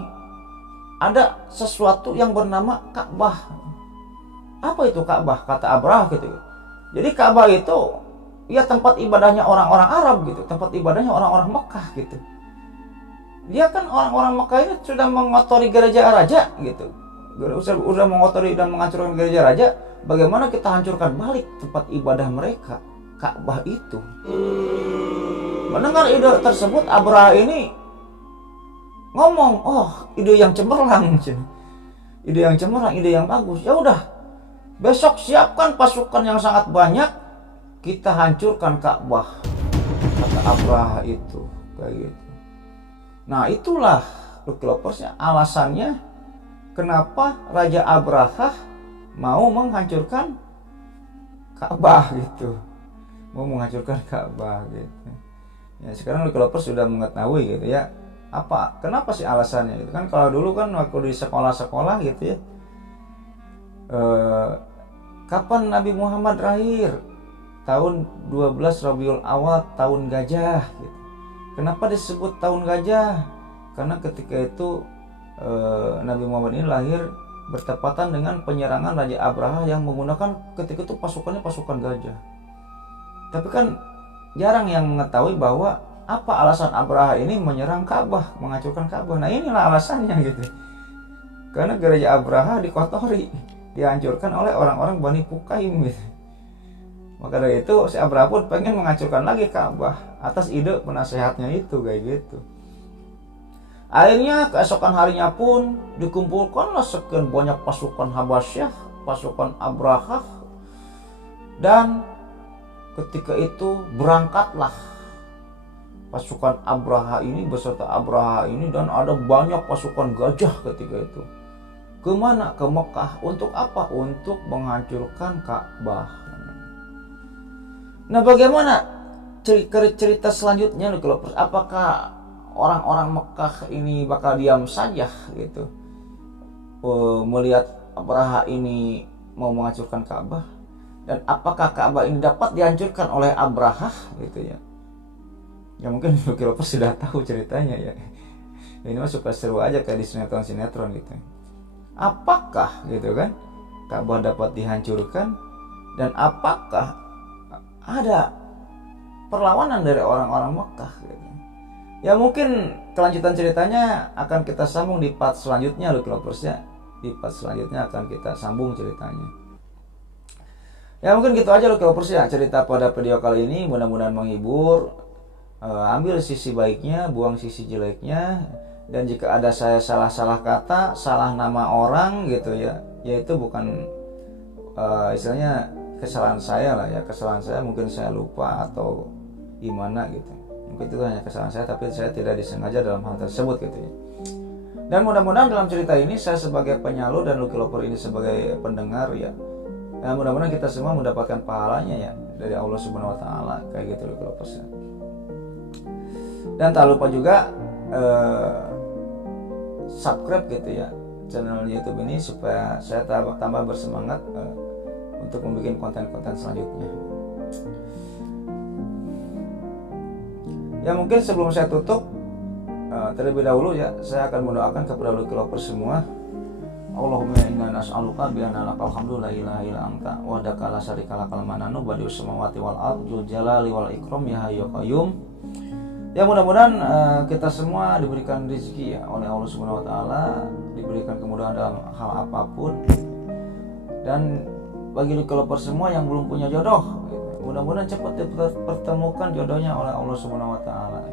ada sesuatu yang bernama Ka'bah. Apa itu Ka'bah? Kata Abraha gitu. Jadi Ka'bah itu ya tempat ibadahnya orang-orang Arab gitu, tempat ibadahnya orang-orang Mekah gitu. Dia kan orang-orang Mekah ini sudah mengotori gereja raja gitu. Sudah mengotori dan menghancurkan gereja raja. Bagaimana kita hancurkan balik tempat ibadah mereka, Ka'bah itu? Mendengar ide tersebut, Abraha ini ngomong, oh ide yang cemerlang, ide yang bagus. Ya udah, besok siapkan pasukan yang sangat banyak, kita hancurkan Ka'bah, kata Abraha itu, kayak gitu. Nah itulah Lukilopersnya alasannya kenapa Raja Abraha mau menghancurkan Ka'bah gitu, mau menghancurkan Ka'bah gitu. Ya sekarang Lukilopersnya sudah mengetahui gitu ya. Kenapa sih alasannya gitu kan? Kalau dulu kan waktu di sekolah-sekolah gitu ya, kapan Nabi Muhammad lahir? Tahun 12 Rabiul Awal, tahun gajah gitu. Kenapa disebut tahun gajah? Karena ketika itu Nabi Muhammad ini lahir bertepatan dengan penyerangan Raja Abraha yang menggunakan ketika itu pasukannya pasukan gajah. Tapi kan jarang yang mengetahui bahwa apa alasan Abraha ini menyerang Ka'bah, menghancurkan Ka'bah. Nah inilah alasannya gitu. Karena gereja Abraha dikotori, dihancurkan oleh orang-orang Bani Pukaim gitu. Maka dari itu si Abraha pun pengen menghancurkan lagi Ka'bah atas ide penasehatnya itu kayak gitu. Akhirnya keesokan harinya pun dikumpulkanlah sekian banyak pasukan Habasyah, pasukan Abraha, dan ketika itu berangkatlah pasukan Abraha ini beserta Abraha ini, dan ada banyak pasukan gajah ketika itu. Kemana? Ke Mekah. Untuk apa? Untuk menghancurkan Ka'bah. Nah, bagaimana cerita selanjutnya? Apakah orang-orang Mekah ini bakal diam saja gitu melihat Abraha ini mau menghancurkan Ka'bah? Dan apakah Ka'bah ini dapat dihancurkan oleh Abraha gitu ya? Ya mungkin Lucky sudah tahu ceritanya ya. Ini mah suka seru aja kayak di sinetron gitu. Apakah gitu kan Ka'bah dapat dihancurkan, dan apakah ada perlawanan dari orang-orang Mekah gitu? Ya mungkin kelanjutan ceritanya akan kita sambung di part selanjutnya Lucky Lovers ya. Di part selanjutnya akan kita sambung ceritanya. Ya mungkin gitu aja Lucky Lovers ya, cerita pada video kali ini. Mudah-mudahan menghibur. Ambil sisi baiknya, buang sisi jeleknya. Dan jika ada saya salah kata, salah nama orang gitu ya, yaitu bukan istilahnya kesalahan saya lah ya, kesalahan saya, mungkin saya lupa atau gimana gitu. Mungkin itu hanya kesalahan saya, tapi saya tidak disengaja dalam hal tersebut gitu ya. Dan mudah-mudahan dalam cerita ini saya sebagai penyalur dan Lucky Lover ini sebagai pendengar ya. Ya mudah-mudahan kita semua mendapatkan pahalanya ya dari Allah Subhanahu wa taala, kayak gitu Lucky Lovers ya. Dan tak lupa juga subscribe gitu ya channel YouTube ini supaya saya tambah bersemangat untuk membuat konten-konten selanjutnya. Ya mungkin sebelum saya tutup terlebih dahulu ya, saya akan mendoakan kepada Lucky Lovers semua. Allahumma inna nas'aluka bi anna lakal hamdu la ilaha illa anta wahdaka la syarika lakal mananu badius samawati wal ardh jalali wal ikram ya hayyu qayyum. Ya mudah-mudahan kita semua diberikan rezeki ya oleh Allah Subhanahu wa taala, diberikan kemudahan dalam hal apapun. Dan bagi Lucky Lovers semua yang belum punya jodoh, mudah-mudahan cepat dipertemukan jodohnya oleh Allah Subhanahu wa taala.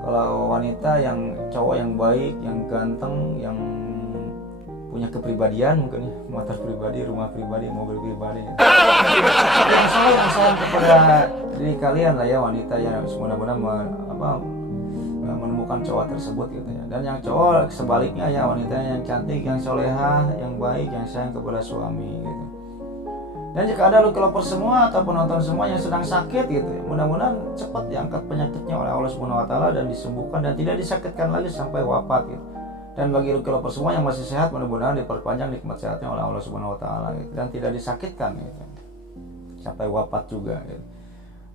Kalau wanita yang cowok yang baik, yang ganteng, yang punya kepribadian mungkin ya, motor pribadi, rumah pribadi, mobil pribadi. Yang sayang kepada diri kalian lah ya, wanita yang mudah-mudahan menemukan cowok tersebut gitu ya. Dan yang cowok sebaliknya ya, wanita yang cantik, yang solehah, yang baik, yang sayang kepada suami gitu. Dan jika ada Lucky Lovers semua atau penonton semua yang sedang sakit gitu ya, mudah-mudahan cepat diangkat penyakitnya oleh Allah Subhanahu wa taala dan disembuhkan dan tidak disakitkan lagi sampai wafat gitu. Dan bagi Lucky Lovers semua yang masih sehat, mudah-mudahan diperpanjang nikmat sehatnya oleh Allah Subhanahu wa taala gitu, dan tidak disakitkan gitu sampai wafat juga gitu.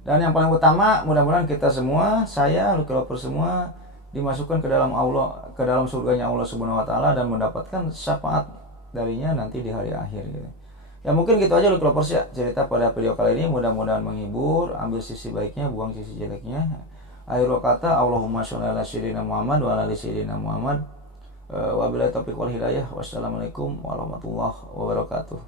Dan yang paling utama, mudah-mudahan kita semua, saya Lucky Lovers semua dimasukkan ke dalam surganya Allah Subhanahu wa taala dan mendapatkan syafaat darinya nanti di hari akhir gitu. Ya mungkin gitu aja Lucky Lovers ya, cerita pada video kali ini. Mudah-mudahan menghibur, ambil sisi baiknya, buang sisi jeleknya. Akhirul kata, Allahumma sholli ala sayyidina Muhammad wa ala ali sayyidina Muhammad. Wabillahi taufiq wal hidayah. Wassalamualaikum warahmatullahi wabarakatuh.